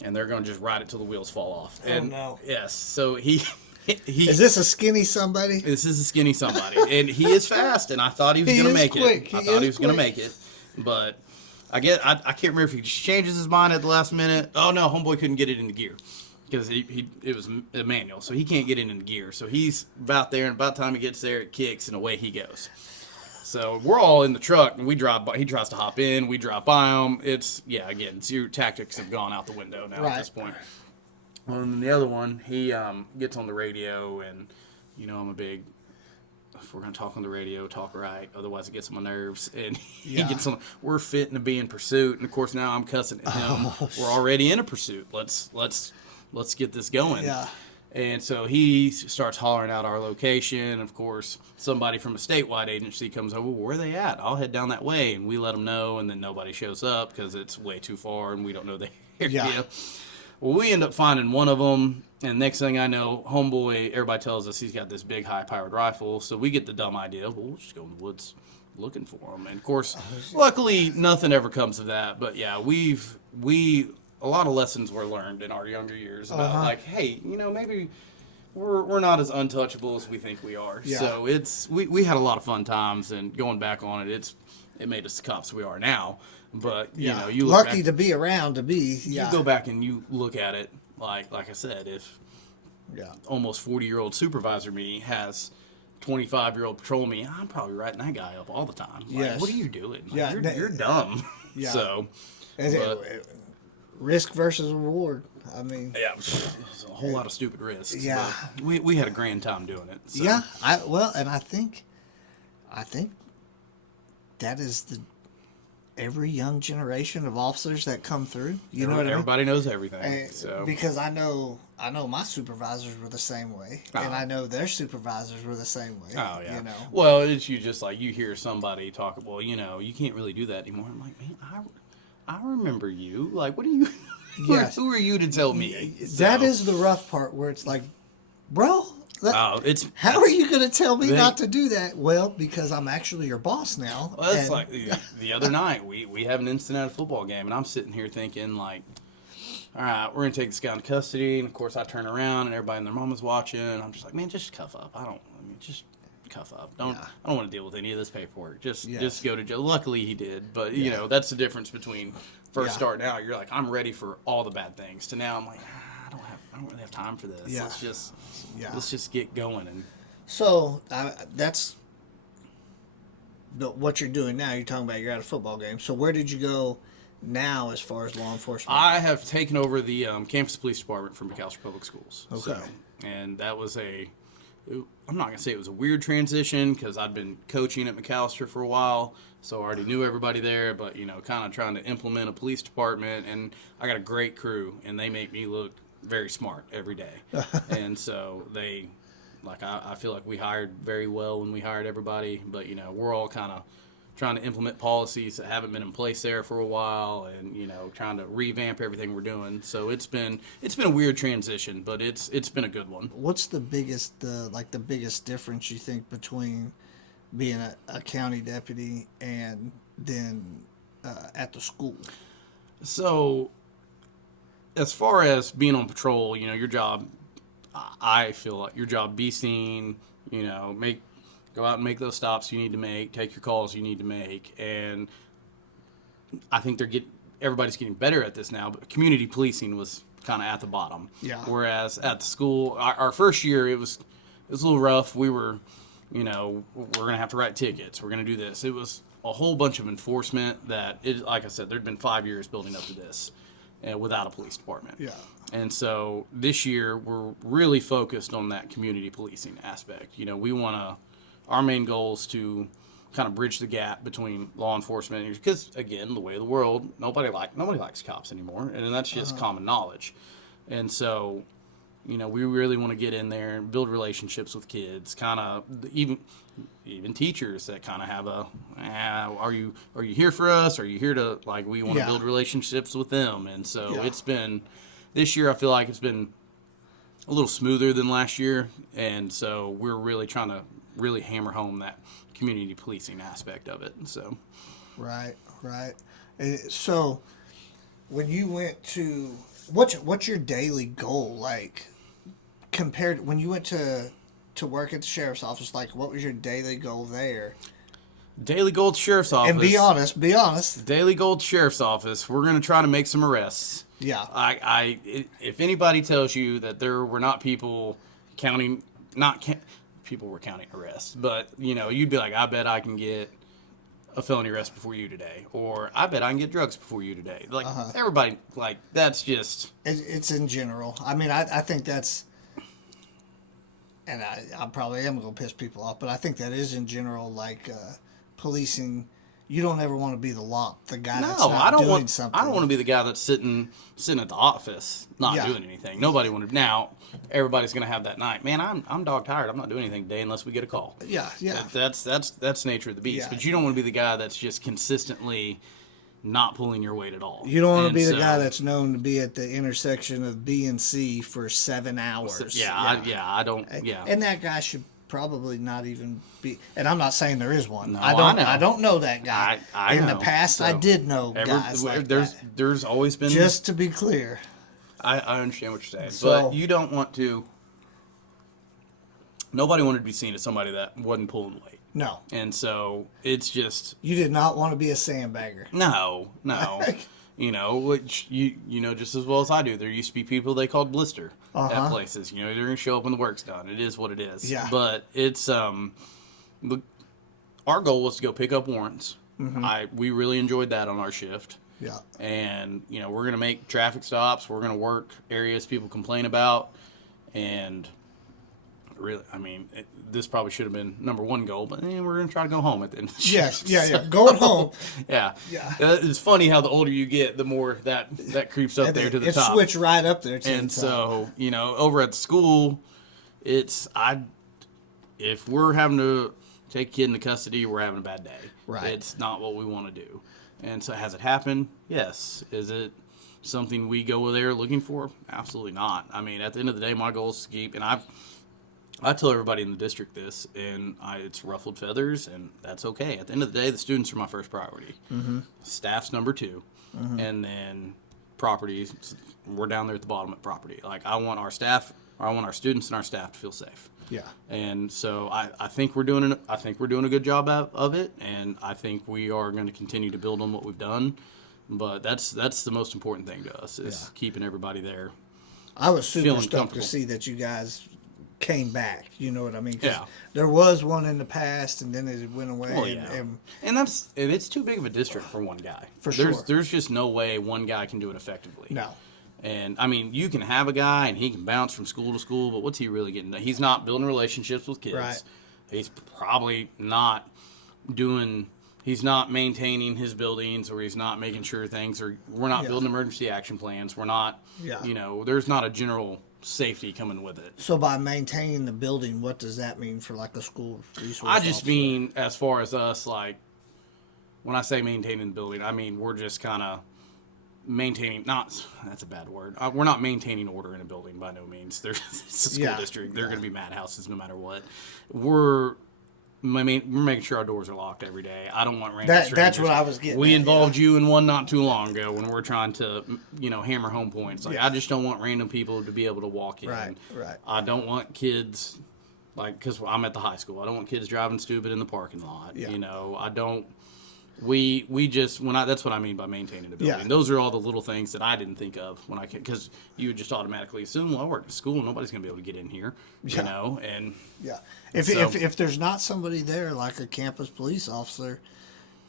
and they're going to just ride it till the wheels fall off. And, no. Yes. So he is this a skinny somebody? This is a skinny somebody, and he is fast. And I thought he was going to make it. I thought he was going to make it, but I can't remember if he just changes his mind at the last minute. Oh no, homeboy couldn't get it into gear because it was a manual, so he can't get it into gear. So he's about there, and about the time he gets there, it kicks, and away he goes. So we're all in the truck, and we drive by. He tries to hop in. We drive by him. Your tactics have gone out the window now at this point. Well, and then the other one, he gets on the radio, and, I'm a big, if we're going to talk on the radio, talk right. Otherwise, it gets on my nerves. And he gets on, we're fitting to be in pursuit. And, of course, now I'm cussing at him. We're already in a pursuit. Let's get this going. Yeah. And so he starts hollering out our location. Of course, somebody from a statewide agency comes over. Well, where are they at? I'll head down that way. And we let them know, and then nobody shows up because it's way too far and we don't know the area. Yeah. Well, we end up finding one of them, and next thing I know, homeboy, everybody tells us he's got this big high-powered rifle. So we get the dumb idea, well, we'll just go in the woods looking for him. And of course, luckily, nothing ever comes of that. But yeah, a lot of lessons were learned in our younger years about like, hey, maybe we're not as untouchable as we think we are. Yeah. So we had a lot of fun times, and going back on it, it made us the cops we are now. But you look lucky back, to be around to be. you go back and you look at it like I said, if Yeah. almost 40-year-old supervisor me has 25-year-old patrol me, I'm probably writing that guy up all the time. Like, Yes. what are you doing? Like, Yeah. you're dumb. Yeah. So, Risk versus reward. I mean, yeah, it's a whole lot of stupid risks. Yeah. But we had a grand time doing it. So. yeah. And I think that is every young generation of officers that come through. You know what I mean? Everybody knows everything. And So because I know my supervisors were the same way, and I know their supervisors were the same way. oh yeah. You know. Well, it's just like you hear somebody talk. Well, you can't really do that anymore. I'm like, man, I remember you. Like, what are you? Yes. Who are you to tell me? That So- is the rough part, where it's like, bro. How are that's- you going to tell me they- not to do that? Well, because I'm actually your boss now. Well, that's and- like the other night we have an incident at a football game, and I'm sitting here thinking like, all right, we're gonna take this guy into custody, and of course I turn around and everybody and their mama's watching, and I'm just like, man, just cuff up. Just cuff up. I don't want to deal with any of this paperwork. Just go to jail. Luckily he did, but that's the difference between first starting out. You're like, I'm ready for all the bad things. To now I'm like, I don't really have time for this. Yeah. Let's just get going. And So that's what you're doing now. You're talking about you're at a football game. So where did you go now as far as law enforcement? I have taken over the campus police department from McAllister Public Schools. Okay. So, and that was I'm not going to say it was a weird transition because I'd been coaching at McAllister for a while, so I already knew everybody there, but, kind of trying to implement a police department, and I got a great crew, and they make me look very smart every day. And so I feel like we hired very well when we hired everybody, but, we're all kind of trying to implement policies that haven't been in place there for a while, and trying to revamp everything we're doing. So it's been a weird transition, but it's been a good one. What's the biggest difference you think between being a county deputy and then at the school? So as far as being on patrol, your job, I feel like your job, be seen, go out and make those stops you need to make, take your calls you need to make. And I think everybody's getting better at this now, but community policing was kind of at the bottom. Yeah. Whereas at the school, our first year, it was a little rough. We were, we're going to have to write tickets. We're going to do this. It was a whole bunch of enforcement like I said, there'd been 5 years building up to this without a police department. Yeah. And so this year, we're really focused on that community policing aspect. Our main goal is to kind of bridge the gap between law enforcement, because again, the way of the world, nobody likes cops anymore, and that's just common knowledge. And so, we really want to get in there and build relationships with kids, kind of even teachers that kind of have are you here for us? Are you here to we want to build relationships with them? And so it's been this year. I feel like it's been a little smoother than last year, and so we're really trying to hammer home that community policing aspect of it. So, right. So, when you went to what's your daily goal like compared when you went to work at the sheriff's office? Like, what was your daily goal there? Daily goal at the sheriff's office. And be honest. Daily goal at the sheriff's office. We're going to try to make some arrests. Yeah. If anybody tells you that there were not people people were counting arrests, but you'd be like, I bet I can get a felony arrest before you today, or I bet I can get drugs before you today. Everybody, that's just it's in general. I mean, I think that's, and I probably am going to piss people off, but I think that is in general, policing you don't ever want to be the guy that's No, not I don't doing want. something. I don't want to be the guy that's sitting at the office not Yeah. doing anything. Nobody wanted. Now everybody's gonna have that night. Man, I'm dog tired. I'm not doing anything today unless we get a call. Yeah, yeah. That's the nature of the beast. Yeah. But you don't want to be the guy that's just consistently not pulling your weight at all. You don't want to And be the so- guy that's known to be at the intersection of B and C for 7 hours. Yeah, I don't. Yeah, And that guy should probably not even be. And I'm not saying there is one. No, I don't know that guy. I In know. the past, So, I did know guys like that. There's always been. Just to be clear. I understand what you're saying, So- but you don't want to. Nobody wanted to be seen as somebody that wasn't pulling weight, No. and so it's just You did not want to be a sandbagger. no. You know, which you know just as well as I do. There used to be people they called blister at places. You know, they're gonna show up when the work's done. It is what it is. Yeah. But it's our goal was to go pick up warrants. We really enjoyed that on our shift. Yeah. And you know, we're gonna make traffic stops. We're gonna work areas people complain about, and really, I mean, this probably should have been number one goal, but we're gonna try to go home at the end of the Yes. shift. Yeah. Going home. Yeah. Yeah. It's funny how the older you get, the more that creeps up there to the It top. switched right up there to And the top. so, you know, over at the school, if we're having to take a kid into custody, we're having a bad day. Right. It's not what we want to do. And so has it happened? Yes. Is it something we go there looking for? Absolutely not. I mean, at the end of the day, my goal is to keep, and I tell everybody in the district this, and it's ruffled feathers, and that's okay. At the end of the day, the students are my first priority. Staff's number 2, and then properties. We're down there at the bottom at property. Like I want our students and our staff to feel safe. Yeah. And so I think we're doing a good job of it, and I think we are going to continue to build on what we've done. But that's the most important thing to us is keeping everybody there. I was super feeling stoked to comfortable. see that you guys came back. You know what I mean? 'Cause Yeah. there was one in the past, and then it went away. Well, yeah. And it's too big of a district for one guy. For sure. There's just no way one guy can do it effectively. No. And I mean, you can have a guy and he can bounce from school to school, but what's he really getting? He's not building relationships with kids. Right. He's probably not he's not maintaining his buildings, or he's not making sure we're not building emergency action plans. We're not, there's not a general safety coming with it. So by maintaining the building, what does that mean for like a school resource I just officer? mean, as far as us, like, when I say maintaining the building, I mean, we're just kind of maintaining, that's a bad word. We're not maintaining order in a building by no means. It's a school district. They're going to be madhouses no matter what. We're making sure our doors are locked every day. I don't want random strangers. That's what I was getting We at, involved you in one not too long ago when we're trying to, hammer home points. Like, I just don't want random people to be able to walk in. Right. I don't want kids, because I'm at the high school. I don't want kids driving stupid in the parking lot. Yeah. I don't. We just that's what I mean by maintaining the building. Yeah. Those are all the little things that I didn't think of because you would just automatically assume, well, I work at school, nobody's gonna be able to get in here, and Yeah. If there's not somebody there like a campus police officer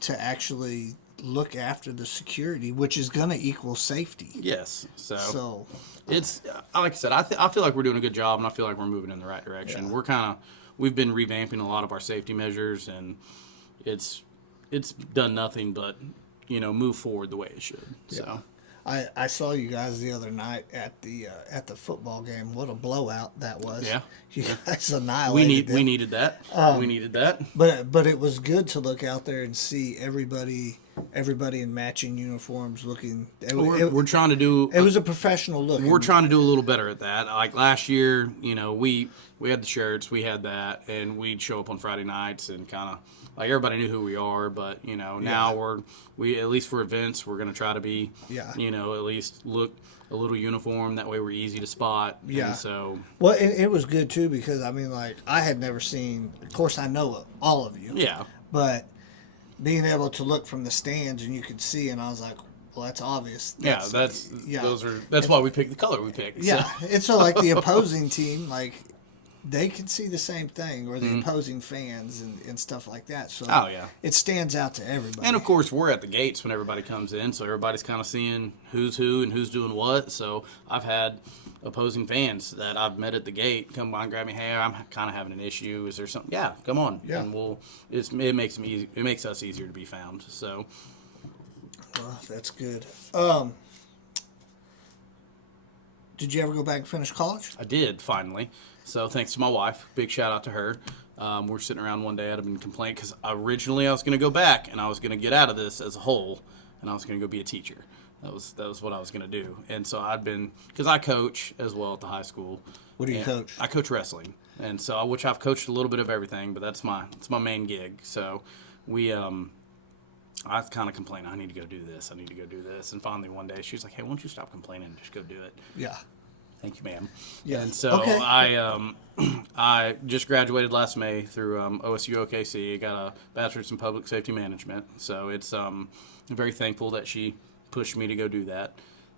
to actually look after the security, which is going to equal safety. yes, So it's like I said, I feel like we're doing a good job, and I feel like we're moving in the right direction. Yeah. We've been revamping a lot of our safety measures, and it's done nothing but move forward the way it should. So. I saw you guys the other night at the football game. What a blowout that was! Yeah, you guys annihilated them. We needed that. We needed that. But it was good to look out there and see everybody in matching uniforms looking. We're trying to do. It was a professional look. We're trying to do a little better at that. Like last year, we had the shirts, we had that, and we'd show up on Friday nights and kind of like everybody knew who we are. But now we at least for events we're going to try to be at least look a little uniform. That way we're easy to spot. Yeah. And so well, it was good too because I mean, like I had never seen. Of course, I know all of you. Yeah. But being able to look from the stands and you could see, and I was like, well, that's obvious. That's why we picked the color we picked. Yeah, So. and so like the opposing team, like they can see the same thing, or the opposing fans and stuff like that. So it stands out to everybody. And of course, we're at the gates when everybody comes in, so everybody's kind of seeing who's who and who's doing what. So I've had opposing fans that I've met at the gate come by and grab me. Hey, I'm kind of having an issue. Is there something? Yeah, come on. Yeah. And it makes us easier to be found. So. Well, that's good. Did you ever go back and finish college? I did, finally. So thanks to my wife. Big shout out to her. We're sitting around one day. I'd have been complaining because originally I was going to go back and I was going to get out of this as a whole, and I was going to go be a teacher. That was what I was going to do. And so because I coach as well at the high school. What do you coach? I coach wrestling, and so which I've coached a little bit of everything, but that's my main gig. So I kind of complained, I need to go do this. And finally one day she was like, hey, why don't you stop complaining and just go do it? Yeah. Thank you, ma'am. Yeah. And so okay. I just graduated last May through OSU OKC. I got a bachelor's in public safety management. So I'm very thankful that she pushed me to go do that.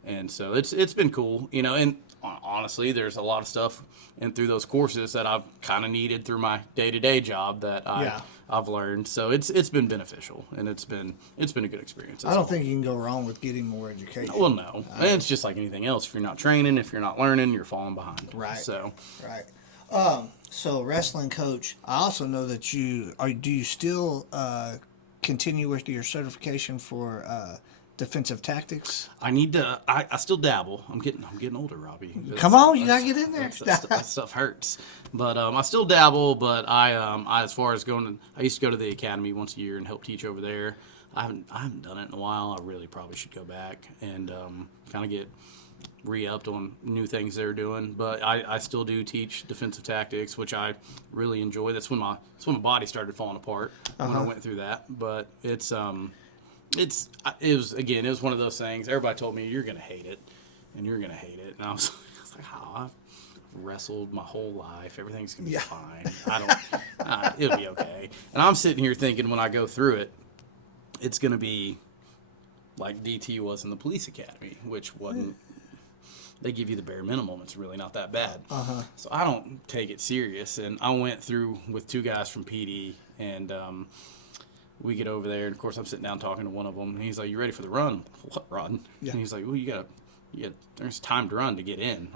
And so it's been cool, and honestly, there's a lot of stuff and through those courses that I've kind of needed through my day-to-day job that I've learned. So it's been beneficial, and it's been a good experience. I don't think you can go wrong with getting more education. Well, no. It's just like anything else. If you're not training, if you're not learning, you're falling behind. Right. So. Right. So wrestling coach, I also know that do you still continue with your certification for defensive tactics? I need to. I still dabble. I'm getting older, Robbie. Come on, you gotta get in there. That stuff hurts. But I still dabble. But I as far as going, I used to go to the academy once a year and help teach over there. I haven't done it in a while. I really probably should go back and kind of get re-upped on new things they're doing. But I still do teach defensive tactics, which I really enjoy. That's when my body started falling apart when I went through that. But it was one of those things. Everybody told me, you're going to hate it, and you're going to hate it. And I was like, I've wrestled my whole life. Everything's going to be fine. It'll be okay. And I'm sitting here thinking when I go through it, it's going to be like DT was in the police academy, which wasn't. They give you the bare minimum. It's really not that bad. So I don't take it serious. And I went through with two guys from PD, and we get over there, and of course I'm sitting down talking to one of them, and he's like, "You ready for the run?" What run? Yeah. And he's like, "Well, you got. There's time to run to get in."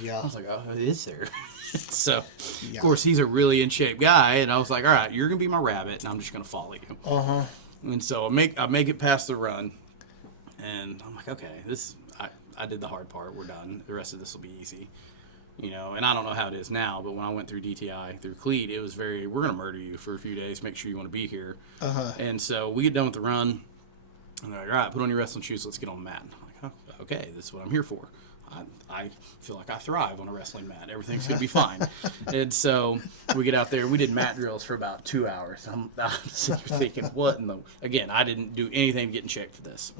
Yeah. I was like, "Oh, is there?" So, of course, he's a really in shape guy, and I was like, "All right, you're gonna be my rabbit, and I'm just gonna follow you." And so I make it past the run, and I'm like, "Okay, I did the hard part. We're done. The rest of this will be easy." And I don't know how it is now, but when I went through DTI, through Cleat, it was we're going to murder you for a few days, make sure you want to be here. And so we get done with the run, and they're like, all right, put on your wrestling shoes, let's get on the mat. I'm like, oh, okay, this is what I'm here for. I feel like I thrive on a wrestling mat. Everything's going to be fine. And so we get out there. We did mat drills for about 2 hours. I'm sitting here thinking, what in the... Again, I didn't do anything to get in shape for this.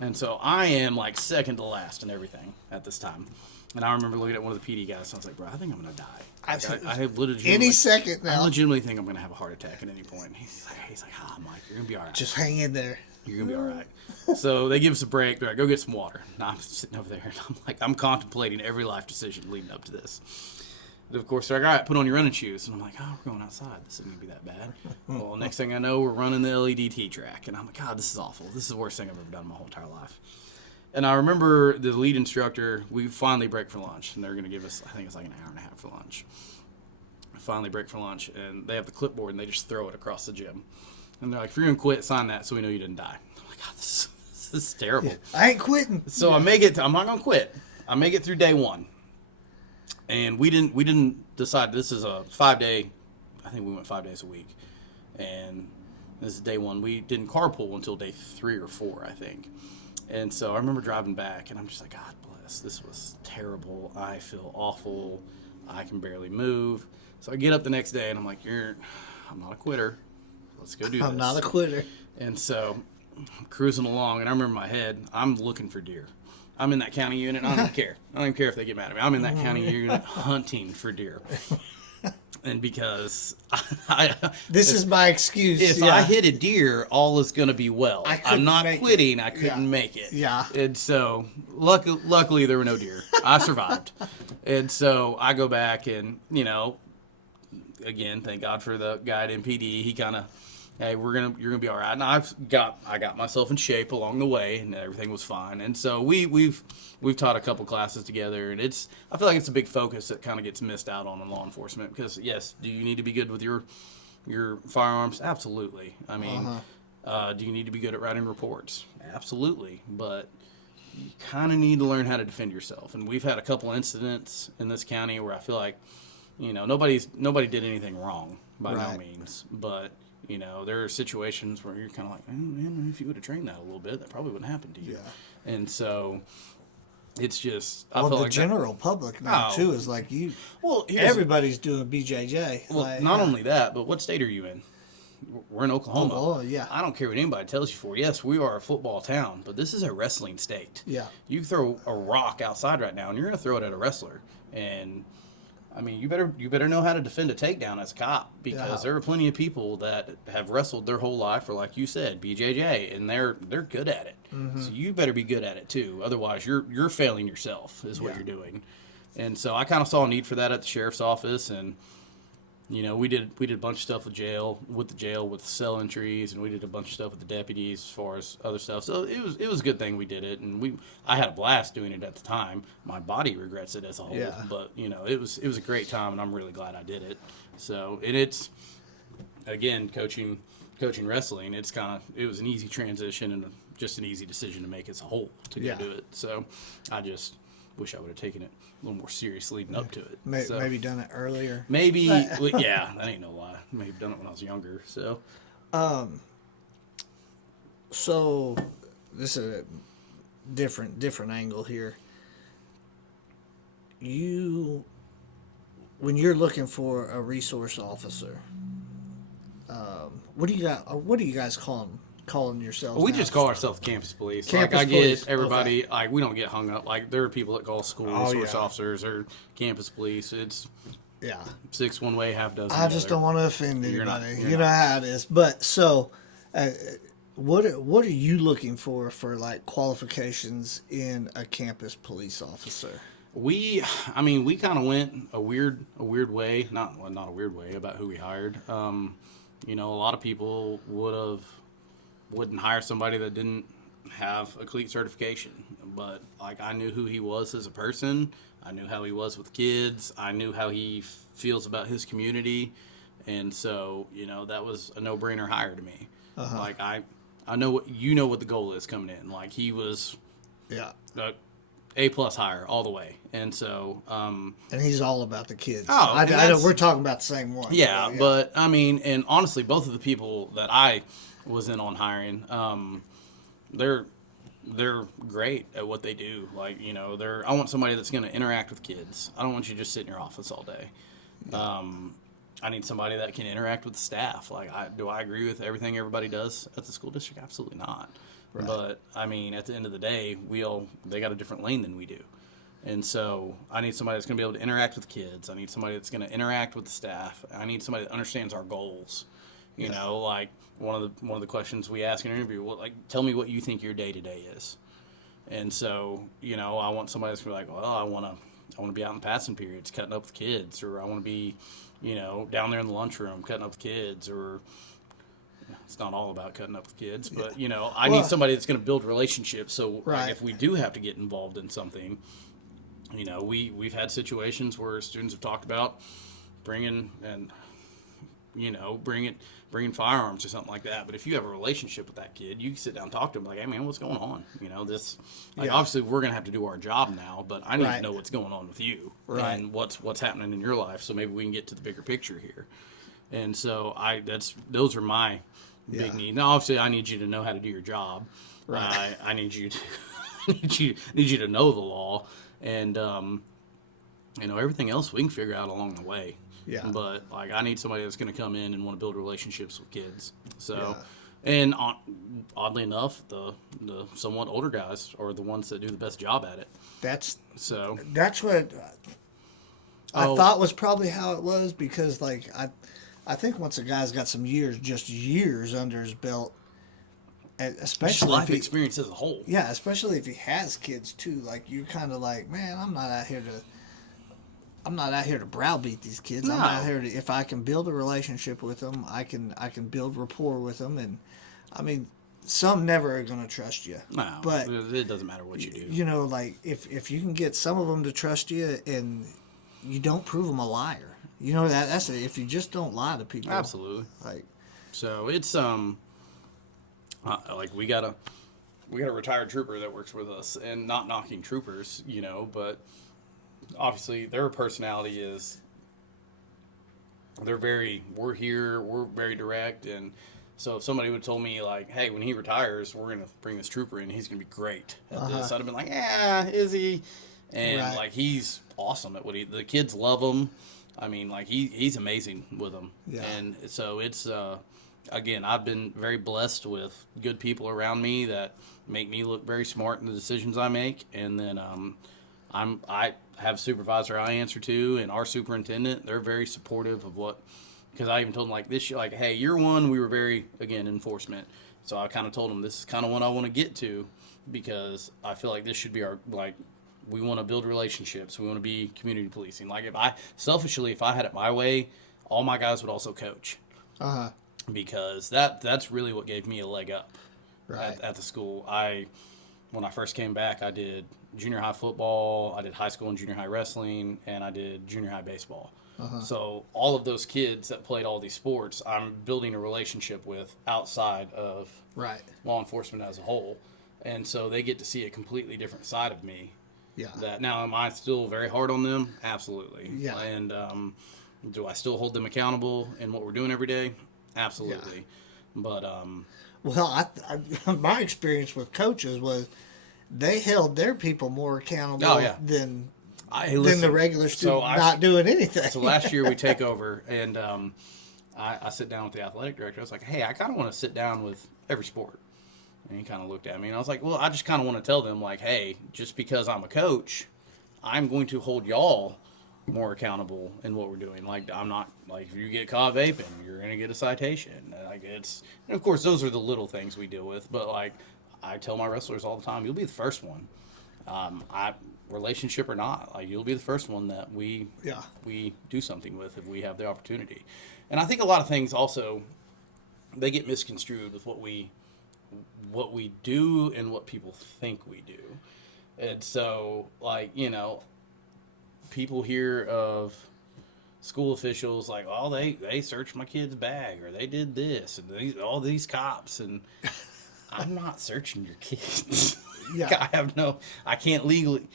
And so I am like second to last in everything at this time. And I remember looking at one of the PD guys, and I was like, bro, I think I'm going to die. I have legitimately... Any second now. I legitimately think I'm going to have a heart attack at any point. He's like, Mike, you're going to be all right. Just hang in there. You're going to be all right. So they give us a break. They're like, go get some water. And I'm sitting over there, and I'm contemplating every life decision leading up to this. And of course, they're like, all right, put on your running shoes. And I'm like, oh, we're going outside. This isn't going to be that bad. Well, next thing I know, we're running the LEDT track. And I'm like, God, this is awful. This is the worst thing I've ever done in my whole entire life. And I remember the lead instructor, we finally break for lunch. And they're going to give us, I think it's like an hour and a half for lunch. We finally break for lunch. And they have the clipboard, and they just throw it across the gym. And they're like, if you're going to quit, sign that so we know you didn't die. I'm like, God, this is terrible. Yeah, I ain't quitting. So I make it. I'm not going to quit. I make it through day one. And we didn't decide this is a 5-day. I think we went 5 days a week. And this is day one. We didn't carpool until day 3 or 4, I think. And so I remember driving back, and I'm just like, God bless. This was terrible. I feel awful. I can barely move. So I get up the next day, and I'm like, I'm not a quitter. Let's go do this. I'm not a quitter. And so I'm cruising along, and I remember in my head, I'm looking for deer. I'm in that county unit. I don't even care. I don't even care if they get mad at me. I'm in that county unit hunting for deer. And because this is my excuse. If I hit a deer, all is going to be well. I'm not quitting. I couldn't make it. Yeah. And so luckily there were no deer. I survived. And so I go back and, again, thank God for the guy at MPD. He kind of, hey, you're gonna be all right. And I got myself in shape along the way, and everything was fine. And so we've taught a couple classes together, and I feel like it's a big focus that kind of gets missed out on in law enforcement, because yes, do you need to be good with your firearms? Absolutely. I mean, do you need to be good at writing reports? Absolutely. But you kind of need to learn how to defend yourself. And we've had a couple incidents in this county where I feel like, nobody did anything wrong by no means, but there are situations where you're kind of like, oh, man, if you would have trained that a little bit, that probably wouldn't happen to you. Yeah. And so it's just, I feel the like general public now too is like you. Well, everybody's doing BJJ. Well, not only that, but what state are you in? We're in Oklahoma. Oh, yeah. I don't care what anybody tells you for. Yes, we are a football town, but this is a wrestling state. Yeah. You throw a rock outside right now, and you're going to throw it at a wrestler. And, I mean, you better know how to defend a takedown as a cop, because there are plenty of people that have wrestled their whole life, or like you said, BJJ, and they're good at it. Mm-hmm. So you better be good at it too. Otherwise, you're failing yourself is what you're doing. And so I kind of saw a need for that at the sheriff's office, and we did a bunch of stuff with the jail with cell entries, and we did a bunch of stuff with the deputies as far as other stuff. So it was a good thing we did it, and I had a blast doing it at the time. My body regrets it as a whole, but it was a great time, and I'm really glad I did it. So it's again coaching wrestling. It was an easy transition and just an easy decision to make as a whole to go do it. So I just wish I would have taken it a little more seriously leading up to it. Maybe done it earlier. Maybe, yeah, that ain't no lie. Maybe done it when I was younger. So, so this is a different angle here. When you're looking for a resource officer, what do you guys calling yourselves? We now? just call ourselves campus police. Campus I police. get everybody, we don't get hung up. Like, there are people that call school resource yeah. officers or campus police. It's 6 one way, half dozen I just don't want to offend anybody. You know how it is. But so, what are you looking for like qualifications in a campus police officer? We kind of went a weird way, not a weird way about who we hired. A lot of people wouldn't hire somebody that didn't have a cleat certification, but like, I knew who he was as a person. I knew how he was with kids. I knew how he feels about his community. And so, that was a no-brainer hire to me. Like, I know what the goal is coming in. Like, he was A+ hire all the way. And so, and he's all about the kids. We're talking about the same one. Yeah, but I mean, and honestly, both of the people that I was in on hiring, they're great at what they do. Like, I want somebody that's going to interact with kids. I don't want you to just sit in your office all day. I need somebody that can interact with the staff. Like, do I agree with everything everybody does at the school district? Absolutely not. Right. But I mean, at the end of the day, they got a different lane than we do. And so I need somebody that's going to be able to interact with kids. I need somebody that's going to interact with the staff. I need somebody that understands our goals. Like one of the questions we ask in an interview, tell me what you think your day-to-day is. And so, I want somebody that's going to be like, well, I want to be out in passing periods cutting up with kids, or I want to be, down there in the lunchroom cutting up with kids, or it's not all about cutting up with kids, but I need somebody that's going to build relationships. So like, if we do have to get involved in something, we've had situations where students have talked about bringing firearms or something like that. But if you have a relationship with that kid, you can sit down and talk to him like, hey man, what's going on? Obviously we're going to have to do our job now, but I need to know what's going on with you and what's happening in your life. So maybe we can get to the bigger picture here. And so those are my big needs. Now, obviously, I need you to know how to do your job. Right. I need you to know the law, and everything else we can figure out along the way. Yeah. But like, I need somebody that's going to come in and want to build relationships with kids. So, and oddly enough, the somewhat older guys are the ones that do the best job at it. That's what I thought was probably how it was, because like I think once a guy's got some years under his belt, especially life experience as a whole. Yeah, especially if he has kids too. Like, you're kind of like, man, I'm not out here I'm not out here to browbeat these kids. No. I'm out here to, if I can build a relationship with them, I can build rapport with them. And I mean, some never are going to trust you. No, but it doesn't matter what you do. You know, like if you can get some of them to trust you and you don't prove them a liar. You know, that's it. If you just don't lie to people. Absolutely. Like, so it's like we got a retired trooper that works with us, and not knocking troopers, you know, but obviously their personality is we're here, we're very direct. And so if somebody would have told me like, hey, when he retires, we're gonna bring this trooper in, he's gonna be great at this, I'd have been like, yeah, is he? And like, he's awesome at what the kids love him. I mean, like, he's amazing with them. Yeah. And so it's again, I've been very blessed with good people around me that make me look very smart in the decisions I make. And then I have a supervisor I answer to, and our superintendent. They're very supportive of what, because I even told them like this year, like, hey, year one we were very, again, enforcement. So I kind of told them this is kind of what I want to get to, because I feel like this should be our, like, we want to build relationships. We want to be community policing. Like, if I had it my way, all my guys would also coach. Because that's really what gave me a leg up at the school. When I first came back, I did junior high football, I did high school and junior high wrestling, and I did junior high baseball. So all of those kids that played all these sports, I'm building a relationship with outside of law enforcement as a whole. And so they get to see a completely different side of me. Yeah. That now, am I still very hard on them? Absolutely. Yeah. And do I still hold them accountable in what we're doing every day? Absolutely. Yeah. But well, my experience with coaches was they held their people more accountable than the regular student not doing anything. So last year we take over, and I sit down with the athletic director. I was like, hey, I kind of want to sit down with every sport. And he kind of looked at me, and I was like, well, I just kind of want to tell them, like, hey, just because I'm a coach, I'm going to hold y'all more accountable in what we're doing. Like, I'm not, like, if you get caught vaping, you're going to get a citation. Like, it's, and of course, those are the little things we deal with, but, like, I tell my wrestlers all the time, you'll be the first one. Relationship or not, like, you'll be the first one that we do something with if we have the opportunity. And I think a lot of things also, they get misconstrued with what we do and what people think we do. And so, like, you know, people hear of school officials like, oh, they searched my kid's bag, or they did this, and all these cops, and I'm not searching your kids. Yeah. I can't legally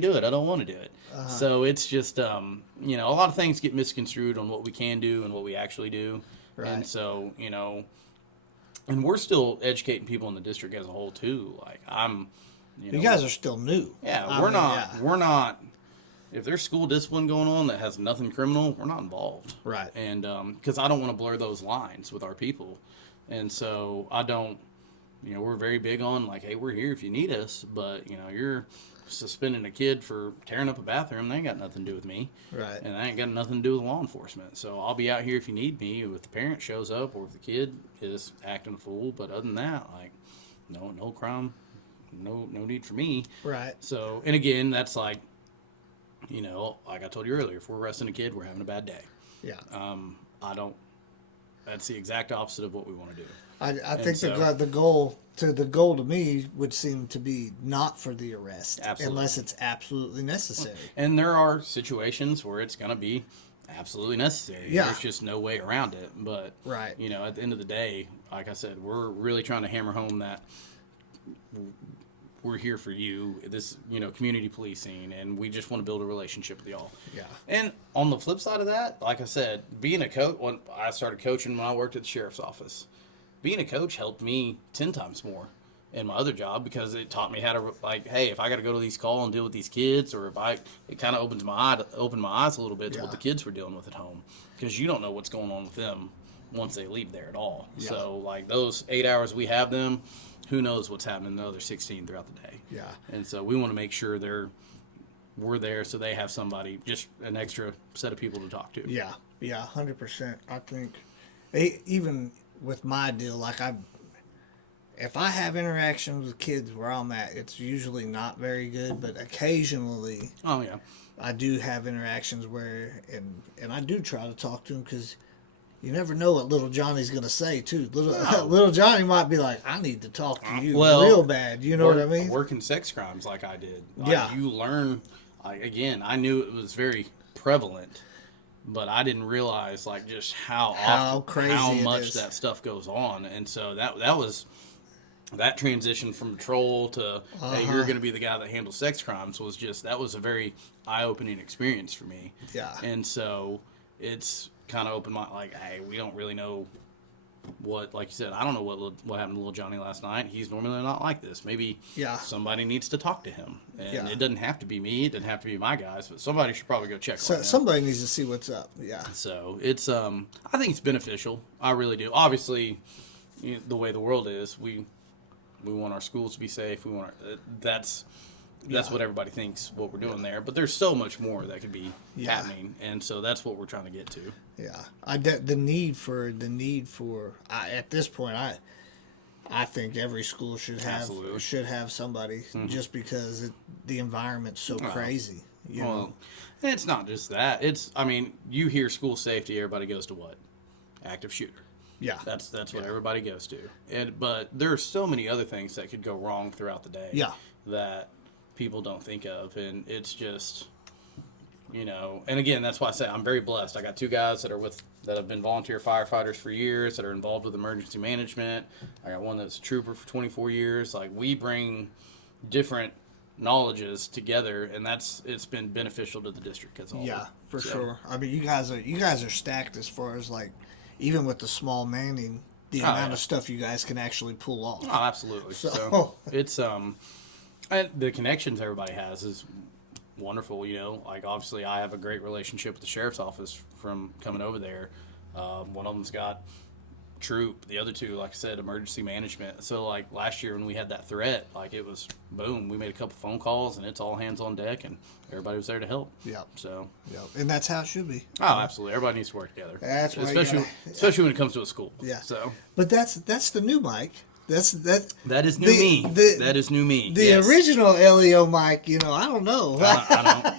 do it. I don't want to do it. So it's just, you know, a lot of things get misconstrued on what we can do and what we actually do. Right. And so, you know, and we're still educating people in the district as a whole too. Like, you guys are still new. Yeah, we're not. If there's school discipline going on that has nothing criminal, we're not involved. Right. And because I don't want to blur those lines with our people, and so I don't. You know, we're very big on like, hey, we're here if you need us, but you know, you're suspending a kid for tearing up a bathroom. They ain't got nothing to do with me. Right. And I ain't got nothing to do with law enforcement. So I'll be out here if you need me, if the parent shows up or if the kid is acting a fool. But other than that, like, no crime, no need for me. Right. So, and again, that's like, you know, like I told you earlier, if we're arresting a kid, we're having a bad day. Yeah. That's the exact opposite of what we want to do. I think the goal to me would seem to be not for the arrest, unless it's absolutely necessary. And there are situations where it's going to be absolutely necessary. Yeah. There's just no way around it. But you know, at the end of the day, like I said, we're really trying to hammer home that we're here for you. This, you know, community policing, and we just want to build a relationship with y'all. Yeah. And on the flip side of that, like I said, being a coach, when I started coaching when I worked at the sheriff's office, being a coach helped me 10 times more in my other job, because it taught me how to, like, hey, if I got to go to these calls and deal with these kids, or it kind of opened my eyes a little bit to what the kids were dealing with at home, because you don't know what's going on with them once they leave there at all. Yeah. So like those 8 hours we have them, who knows what's happening in the other 16 throughout the day. Yeah. And so we want to make sure we're there so they have somebody, just an extra set of people to talk to. Yeah. Yeah. 100%. I think even with my deal, like if I have interactions with kids where I'm at, it's usually not very good, but occasionally. Oh yeah. I do have interactions where, and I do try to talk to him because you never know what little Johnny's gonna say too. Little Johnny might be like, "I need to talk to you real bad." You know what I mean? Working sex crimes like I did. Yeah. You learn. Again, I knew it was very prevalent, but I didn't realize just how much that stuff goes on, and so that was. That transition from patrol to hey, you're going to be the guy that handles sex crimes that was a very eye-opening experience for me. Yeah. And so it's kind of opened my hey, we don't really know what, like you said, I don't know what happened to little Johnny last night. He's normally not like this. Maybe somebody needs to talk to him, and it doesn't have to be me. It doesn't have to be my guys, but somebody should probably go check on him. Somebody needs to see what's up. Yeah. So it's I think it's beneficial. I really do. Obviously, the way the world is, we want our schools to be safe. We want that's what everybody thinks what we're doing there. But there's so much more that could be happening, and so that's what we're trying to get to. Yeah, the need for at this point, I think every school should have somebody just because the environment's so crazy. You know? It's not just that. You hear school safety, everybody goes to what? Active shooter. Yeah, that's what everybody goes to, but there are so many other things that could go wrong throughout the day. That people don't think of, and it's just, And again, that's why I say I'm very blessed. I got two guys that have been volunteer firefighters for years, that are involved with emergency management. I got one that's a trooper for 24 years. We bring different knowledges together, and it's been beneficial to the district as a whole. Yeah, for sure. You guys are stacked as far as even with the small manning, the amount of stuff you guys can actually pull off. Oh, absolutely. So it's and the connections everybody has is wonderful. Obviously I have a great relationship with the sheriff's office from coming over there. One of them's got troop, the other two, like I said, emergency management. So last year when we had that threat, it was boom, we made a couple phone calls and it's all hands on deck and everybody was there to help. And that's how it should be. Oh, absolutely. Everybody needs to work together. That's why especially when it comes to a school. But that's the new Mike. That is new me. That is new me. The original LEO Mike, I don't know.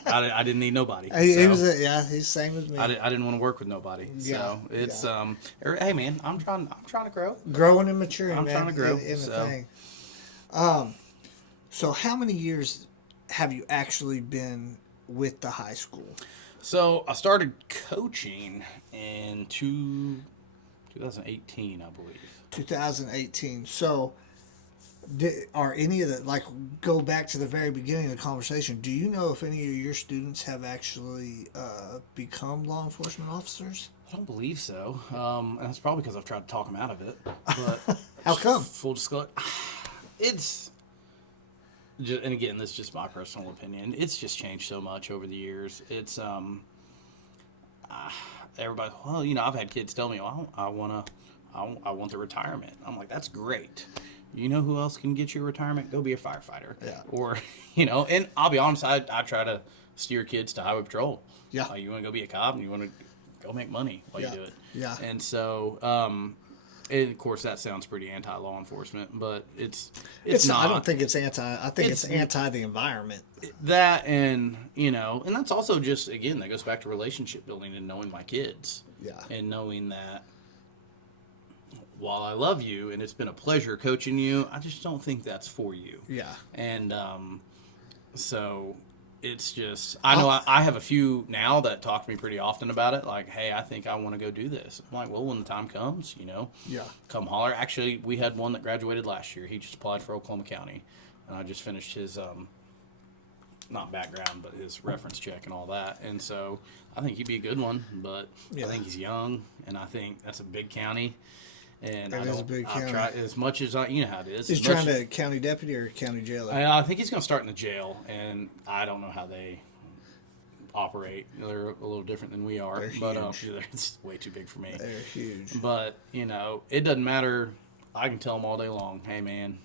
I didn't need nobody. He's same as me. I didn't want to work with nobody. So it's hey man, I'm trying to grow. Growing and maturing. I'm trying to grow. In the thing. So how many years have you actually been with the high school? So I started coaching in 2018, I believe. 2018. So, are any of the go back to the very beginning of the conversation? Do you know if any of your students have actually become law enforcement officers? I don't believe so. And that's probably because I've tried to talk them out of it. But how come? Full disclosure, it's just, and again, this is just my personal opinion. It's just changed so much over the years. It's everybody. Well, I've had kids tell me, "Well, I want the retirement." I'm like, that's great. You know who else can get you a retirement? Go be a firefighter. Yeah. Or, and I'll be honest, I try to steer kids to highway patrol. Yeah. You want to go be a cop and you want to go make money while you do it. Yeah. And so, and of course, that sounds pretty anti-law enforcement, but it's not. I don't think it's anti. I think it's anti the environment. That and that's also just, again, that goes back to relationship building and knowing my kids. Yeah. And knowing that while I love you and it's been a pleasure coaching you, I just don't think that's for you. Yeah. And so it's just, I know I have a few now that talk to me pretty often about it. Hey, I think I want to go do this. I'm like, well, when the time comes, come holler. Actually, we had one that graduated last year. He just applied for Oklahoma County. And I just finished his, not background, but his reference check and all that. And so I think he'd be a good one, but I think he's young and I think that's a big county. And I've tried as much as how it is. He's trying to county deputy or county jailer? I think he's going to start in the jail, and I don't know how they operate. They're a little different than we are. But it's way too big for me. They're huge. But, it doesn't matter. I can tell them all day long, hey, man,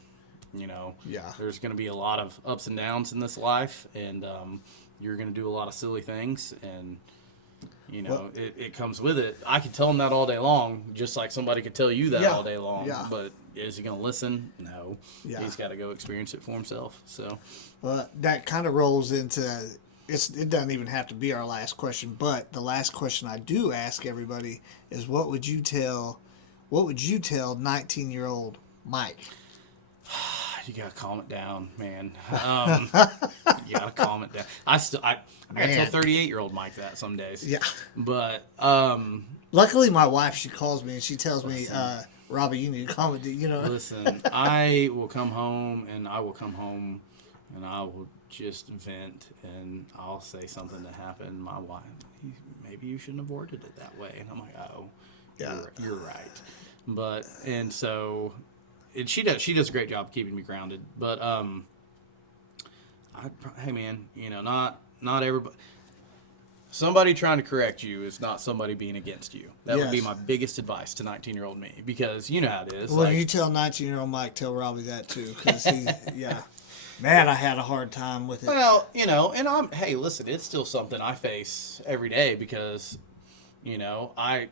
there's going to be a lot of ups and downs in this life, and you're going to do a lot of silly things, and it comes with it. I could tell him that all day long, just like somebody could tell you that all day long. Yeah. But is he going to listen? No. Yeah. He's got to go experience it for himself. So, well, that kind of rolls into it doesn't even have to be our last question, but the last question I do ask everybody is, what would you tell 19-year-old Mike? You gotta calm it down, man. You gotta calm it down. I gotta tell 38-year-old Mike that some days. Yeah. But luckily, my wife, she calls me and she tells me, Robbie, you need to calm it down. You know. Listen, I will come home and I will just vent and I'll say something that happened. My wife, maybe you shouldn't have worded it that way, and I'm like, oh, yeah, you're right. But and so. She does a great job keeping me grounded, but hey man, not everybody. Somebody trying to correct you is not somebody being against you. That would be my biggest advice to 19-year-old me, because you know how it is. Well, you tell 19-year-old Mike, tell Robbie that too, because man, I had a hard time with it. Well, and hey, listen, it's still something I face every day because, I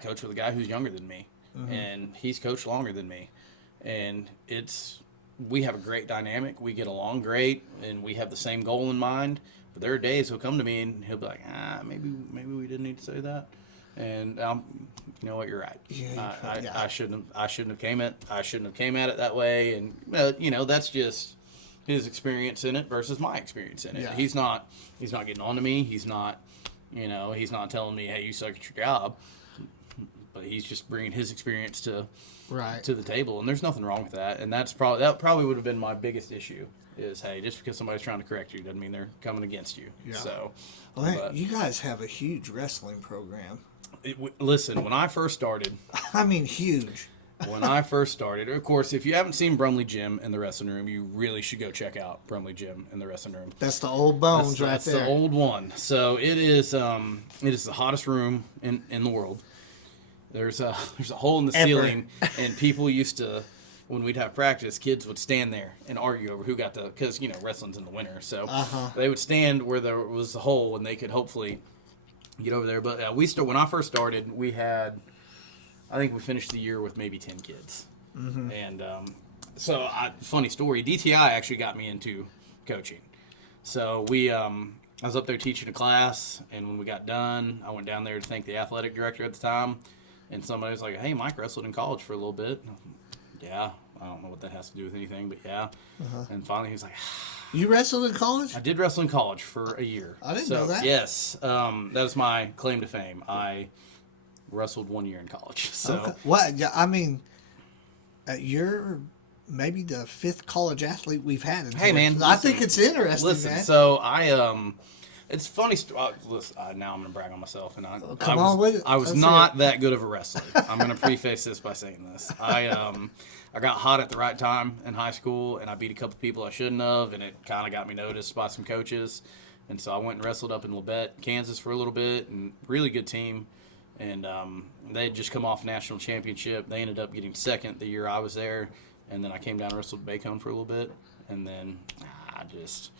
coach with a guy who's younger than me, and he's coached longer than me. And we have a great dynamic. We get along great, and we have the same goal in mind. But there are days he'll come to me and he'll be like, maybe we didn't need to say that. And you know what, you're right. I shouldn't have came at it that way. And that's just his experience in it versus my experience in it. Yeah. He's not getting on to me. He's not telling me, hey, you suck at your job. But he's just bringing his experience to the table, and there's nothing wrong with that. And that probably would have been my biggest issue is, hey, just because somebody's trying to correct you doesn't mean they're coming against you. Yeah. So, you guys have a huge wrestling program. Listen, when I first started, I mean huge. When I first started, of course, if you haven't seen Brumley Gym in the wrestling room, you really should go check out Brumley Gym in the wrestling room. That's the old bones right there. That's the old one. So it is the hottest room in the world. There's a hole in the ceiling, and people used to, when we'd have practice, kids would stand there and argue over who got because wrestling's in the winter, so they would stand where there was a hole and they could hopefully get over there. But when I first started, we had, I think we finished the year with maybe 10 kids, and funny story, DTI actually got me into coaching. So I was up there teaching a class, and when we got done, I went down there to thank the athletic director at the time. And somebody was like, hey, Mike wrestled in college for a little bit. Yeah, I don't know what that has to do with anything, but yeah. And finally he was like, you wrestled in college? I did wrestle in college for a year. I didn't know that. Yes, that is my claim to fame. I wrestled 1 year in college. So, okay. Well, yeah, I mean, you're maybe the 5th college athlete we've had. Hey, man. I think it's interesting, listen, man. So it's funny. Listen, now I'm going to brag on myself, and I was not that good of a wrestler. I'm going to preface this by saying this. I got hot at the right time in high school, and I beat a couple people I shouldn't have, and it kind of got me noticed by some coaches. And so I went and wrestled up in Labette, Kansas for a little bit, and really good team. And they had just come off national championship. They ended up getting second the year I was there, and then I came down and wrestled Bacone for a little bit, and then I just,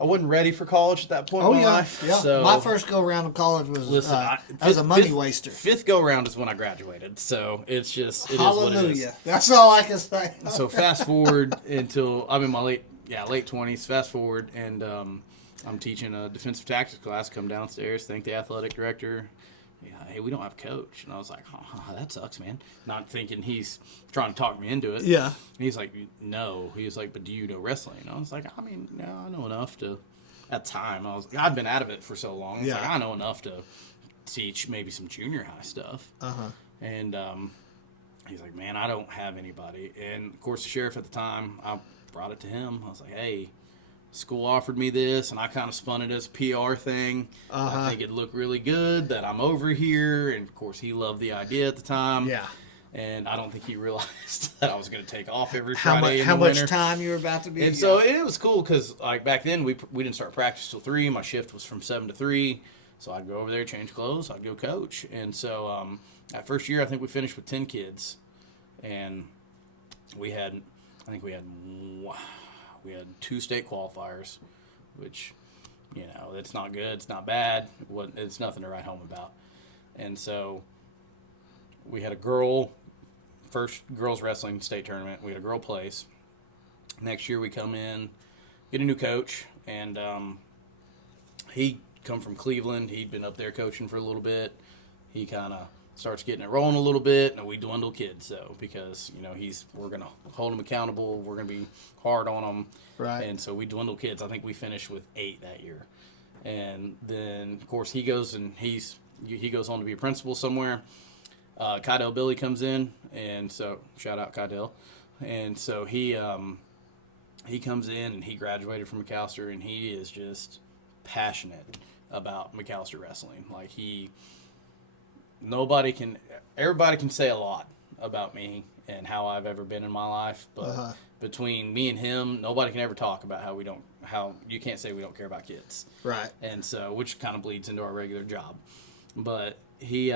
I wasn't ready for college at that point in my life. Yeah. So, my first go-around of college was a money waster. Fifth go-round is when I graduated. So it is what it is. Hallelujah. That's all I can say. So fast forward until I'm in my late 20s. Fast forward, and I'm teaching a defensive tactics class. Come downstairs, thank the athletic director. Hey, we don't have a coach. And I was like, that sucks, man. Not thinking he's trying to talk me into it. Yeah. And he's like, no. He was like, but do you know wrestling? And I was like, I know enough to, at the time, I'd been out of it for so long. I was like, I know enough to teach maybe some junior high stuff. And he's like, man, I don't have anybody. And, of course, the sheriff at the time, I brought it to him. I was like, hey, school offered me this, and I kind of spun it as a PR thing. I think it looked really good that I'm over here, and of course he loved the idea at the time. Yeah. And I don't think he realized that I was going to take off every Friday. How much time you were about to be? And so it was cool because like back then we didn't start practice till 3. My shift was from 7 to 3, so I'd go over there, change clothes, I'd go coach. And so that first year I think we finished with 10 kids, and we had 2 state qualifiers, which, it's not good, it's not bad, it's nothing to write home about. And so we had first girls wrestling state tournament, we had a girl place. Next year we come in, get a new coach, and he come from Cleveland. He'd been up there coaching for a little bit. He kind of starts getting it rolling a little bit, and we dwindle kids though because we're gonna hold him accountable. We're gonna be hard on him, right? And so we dwindle kids. I think we finished with 8 that year, and then of course he goes and he goes on to be a principal somewhere. Kydell Billy comes in, and so shout out Kydell, and so he comes in and he graduated from McAllister, and he is just passionate about McAllister wrestling. Like everybody can say a lot about me and how I've ever been in my life, but between me and him, nobody can ever talk about how you can't say we don't care about kids. Right. And so, which kind of bleeds into our regular job. But he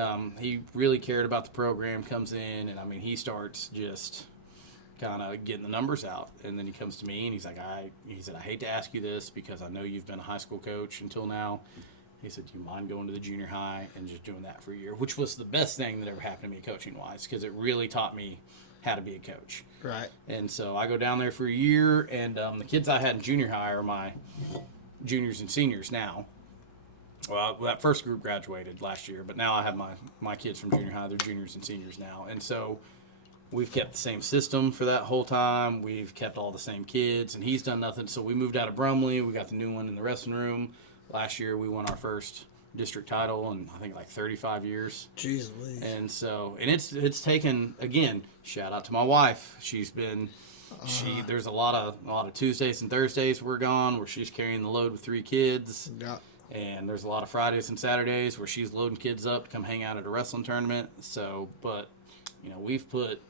really cared about the program, comes in, and I mean, he starts just kind of getting the numbers out. And then he comes to me and he's like, he said, I hate to ask you this because I know you've been a high school coach until now. He said, do you mind going to the junior high and just doing that for a year? Which was the best thing that ever happened to me coaching-wise because it really taught me how to be a coach. Right. And so I go down there for a year, and the kids I had in junior high are my juniors and seniors now. Well, that first group graduated last year, but now I have my kids from junior high. They're juniors and seniors now. And so we've kept the same system for that whole time. We've kept all the same kids, and he's done nothing. So we moved out of Brumley. We got the new one in the wrestling room. Last year, we won our first district title in, I think, like 35 years. Jeez Louise. And so, and it's taken, again, shout out to my wife. She's been, there's a lot of Tuesdays and Thursdays we're gone where she's carrying the load with 3 kids. Yeah. And there's a lot of Fridays and Saturdays where she's loading kids up to come hang out at a wrestling tournament. So, but, we've put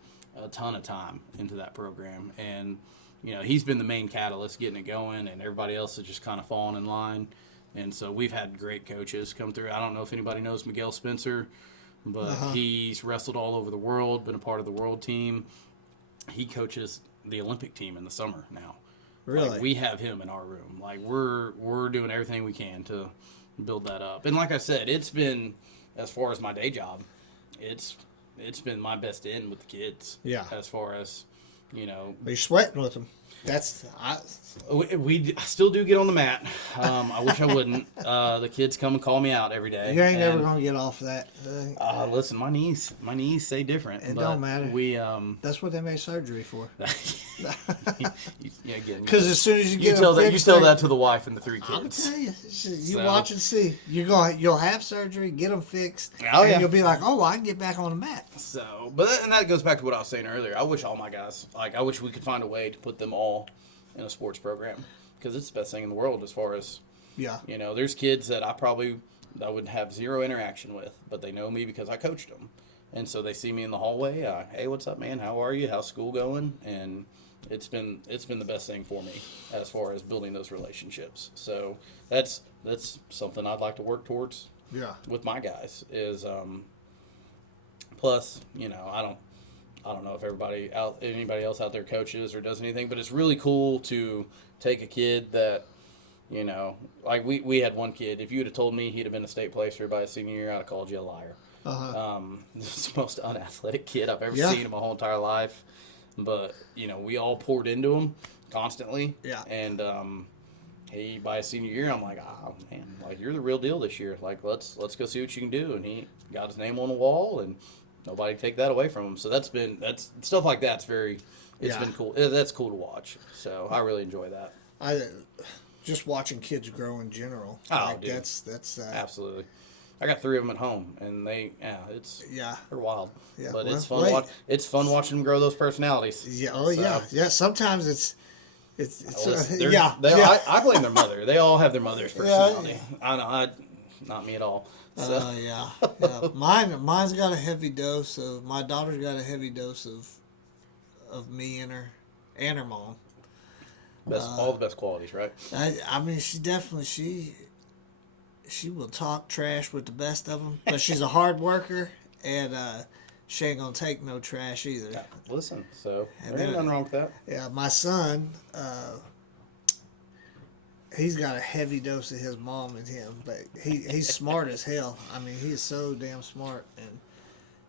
a ton of time into that program. And, he's been the main catalyst getting it going, and everybody else has just kind of fallen in line. And so we've had great coaches come through. I don't know if anybody knows Miguel Spencer, but he's wrestled all over the world, been a part of the world team. He coaches the Olympic team in the summer now. Really? Like, we have him in our room. Like, we're doing everything we can to build that up. And like I said, it's been, as far as my day job, it's been my best in with the kids. Yeah. As far as, But you're sweating with them. We still do get on the mat. I wish I wouldn't. The kids come and call me out every day. You ain't never gonna get off that. Listen, my knees say different. It don't matter. That's what they made surgery for. Yeah, again. Because as soon as you get tell that to the wife and the 3 I'll kids. tell you, you watch and see. You'll have surgery, get them fixed, Oh, and yeah. you'll be like, oh, I can get back on the mat. So, and that goes back to what I was saying earlier. I wish all my guys, I wish we could find a way to put them all in a sports program because it's the best thing in the world as far as, there's kids that I would have zero interaction with, but they know me because I coached them. And so they see me in the hallway. Hey, what's up, man? How are you? How's school going? And it's been the best thing for me as far as building those relationships. So that's something I'd like to work towards. Yeah. With my guys is plus, I don't know if anybody else out there coaches or does anything, but it's really cool to take a kid that, like we had one kid. If you would have told me he'd have been a state placer by his senior year, I'd have called you a liar. This is the most unathletic kid I've ever seen in my whole entire life. But, we all poured into him constantly. Yeah. And he, by his senior year, I'm like, oh, man, like, you're the real deal this year. Like, let's go see what you can do. And he got his name on the wall, and nobody take that away from him. So that's stuff like that's been cool. That's cool to watch. So I really enjoy that. Just watching kids grow in general. Oh, dude. That's Absolutely. I got 3 of them at home, and they're wild. Yeah, but it's fun. It's fun watching them grow those personalities. Yeah. Oh, so. Yeah. Sometimes it's I blame their mother. They all have their mother's personality. Yeah. I know. Not me at all. So. Yeah. Mine's got a heavy dose of. My daughter's got a heavy dose of me and her mom. All the best qualities, right? I mean, she definitely she will talk trash with the best of them, but she's a hard worker, and she ain't gonna take no trash either. Yeah, listen, so there ain't nothing wrong with that. Yeah, my son, he's got a heavy dose of his mom in him, but he's smart as hell. I mean, he is so damn smart, and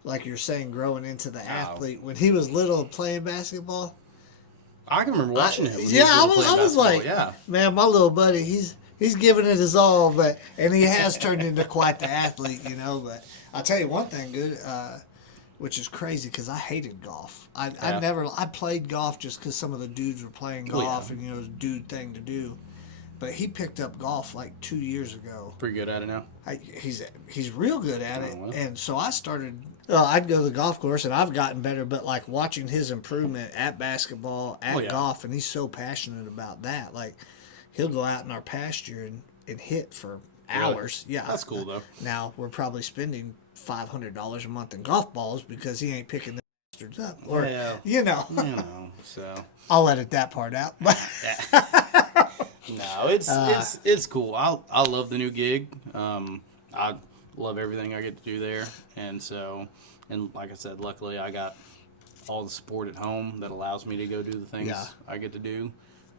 like you're saying, growing into the athlete. When he was little playing basketball, I can remember watching it. When Yeah, he I playing was basketball. like, yeah. man, my little buddy, he's giving it his all, and he has turned into quite the athlete, you know. But I'll tell you one thing, good, which is crazy because I hated golf. I played golf just because some of the dudes were playing golf, and you know, it was a dude thing to do. But he picked up golf like 2 years ago. Pretty good at it now. He's real good at it, well. and so I started. I'd go to the golf course, and I've gotten better. But like watching his improvement at basketball, at golf, and he's so passionate about that. Like he'll go out in our pasture and hit for hours. Really? Yeah, That's cool though. Now we're probably spending $500 a month in golf balls because he ain't picking the bastards up, or you know. So I'll edit that part out. No, it's cool. I love the new gig. I love everything I get to do there, and like I said, luckily I got all the support at home that allows me to go do the things I get to do.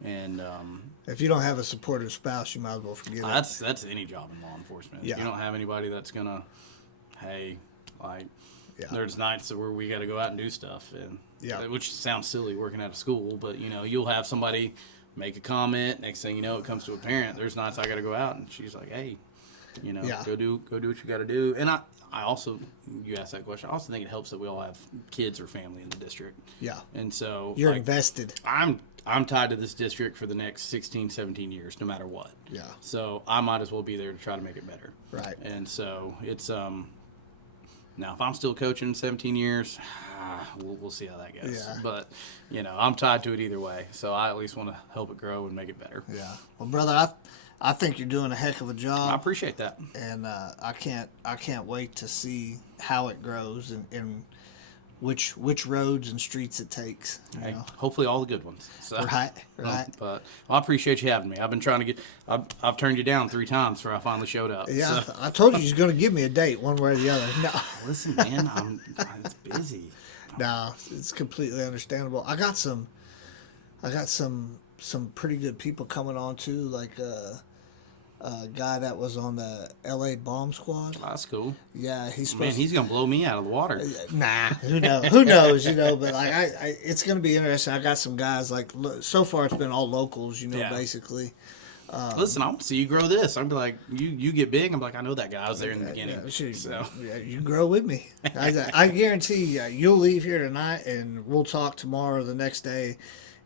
And if you don't have a supportive spouse, you might as well forget it. That's any job in law enforcement. If you don't have anybody that's gonna, there's nights where we got to go out and do stuff, and which sounds silly working at a school, but you know you'll have somebody make a comment. Next thing you know, it comes to a parent. There's nights I got to go out, and she's like, "Hey, you know, go do what you got to do." And I also, you asked that question. I also think it helps that we all have kids or family in the district. Yeah. And so you're invested. I'm tied to this district for the next 16, 17 years, no matter what. Yeah. So I might as well be there to try to make it better. Right. And so it's now if I'm still coaching 17 years, we'll see how that goes. Yeah. But you know, I'm tied to it either way. So I at least want to help it grow and make it better. Yeah. Well, brother, I think you're doing a heck of a job. I appreciate that. And I can't wait to see how it grows and which roads and streets it takes. You know? Hopefully all the good ones. So, right. But I appreciate you having me. I've been trying to get. I've turned you down 3 times before I finally showed up. Yeah, so. I told you he's going to give me a date one way or the other. No, listen, man, it's busy. No, it's completely understandable. I got some pretty good people coming on too, like a guy that was on the LA bomb squad. Oh, that's cool. Yeah, he's gonna blow me out of the water. Nah, who knows, you know, but like it's gonna be interesting. I got some guys like so far it's been all locals, you know, basically. Listen, I want to see you grow this. I'd be like, you get big. I'm like, I know that guy. I was there in the beginning. You grow with me. I guarantee you'll leave here tonight, and we'll talk tomorrow or the next day,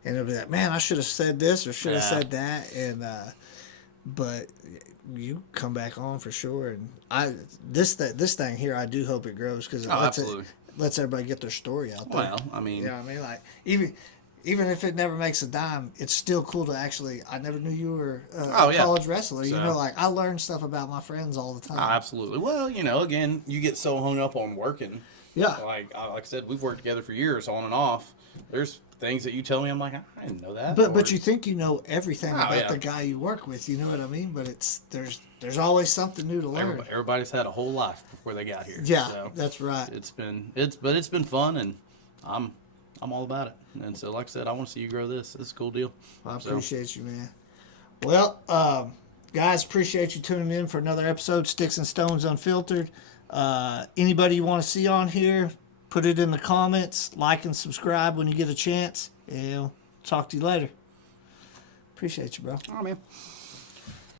and it'll be like, man, I should have said this or should have said that, and but you come back on for sure. And this thing here, I do hope it grows because it lets everybody get their story out there. Well, I mean, I mean, like even if it never makes a dime, it's still cool to actually. I never knew you were a college wrestler. So, you know, like I learn stuff about my friends all the time. Absolutely. Well, you know, again, you get so hung up on working. Yeah. Like I said, we've worked together for years, on and off. There's things that you tell me, I'm like, I didn't know that. But you think you know everything about the guy you work with. You know what I mean? But there's always something new to learn. Everybody's had a whole life before they got here. Yeah, so that's right. It's been fun, and I'm all about it. And so, like I said, I want to see you grow this. It's a cool deal. I appreciate you, man. Well, guys, appreciate you tuning in for another episode, Sticks and Stones Unfiltered. Anybody you want to see on here, put it in the comments. Like and subscribe when you get a chance. And talk to you later. Appreciate you, bro. All right, man.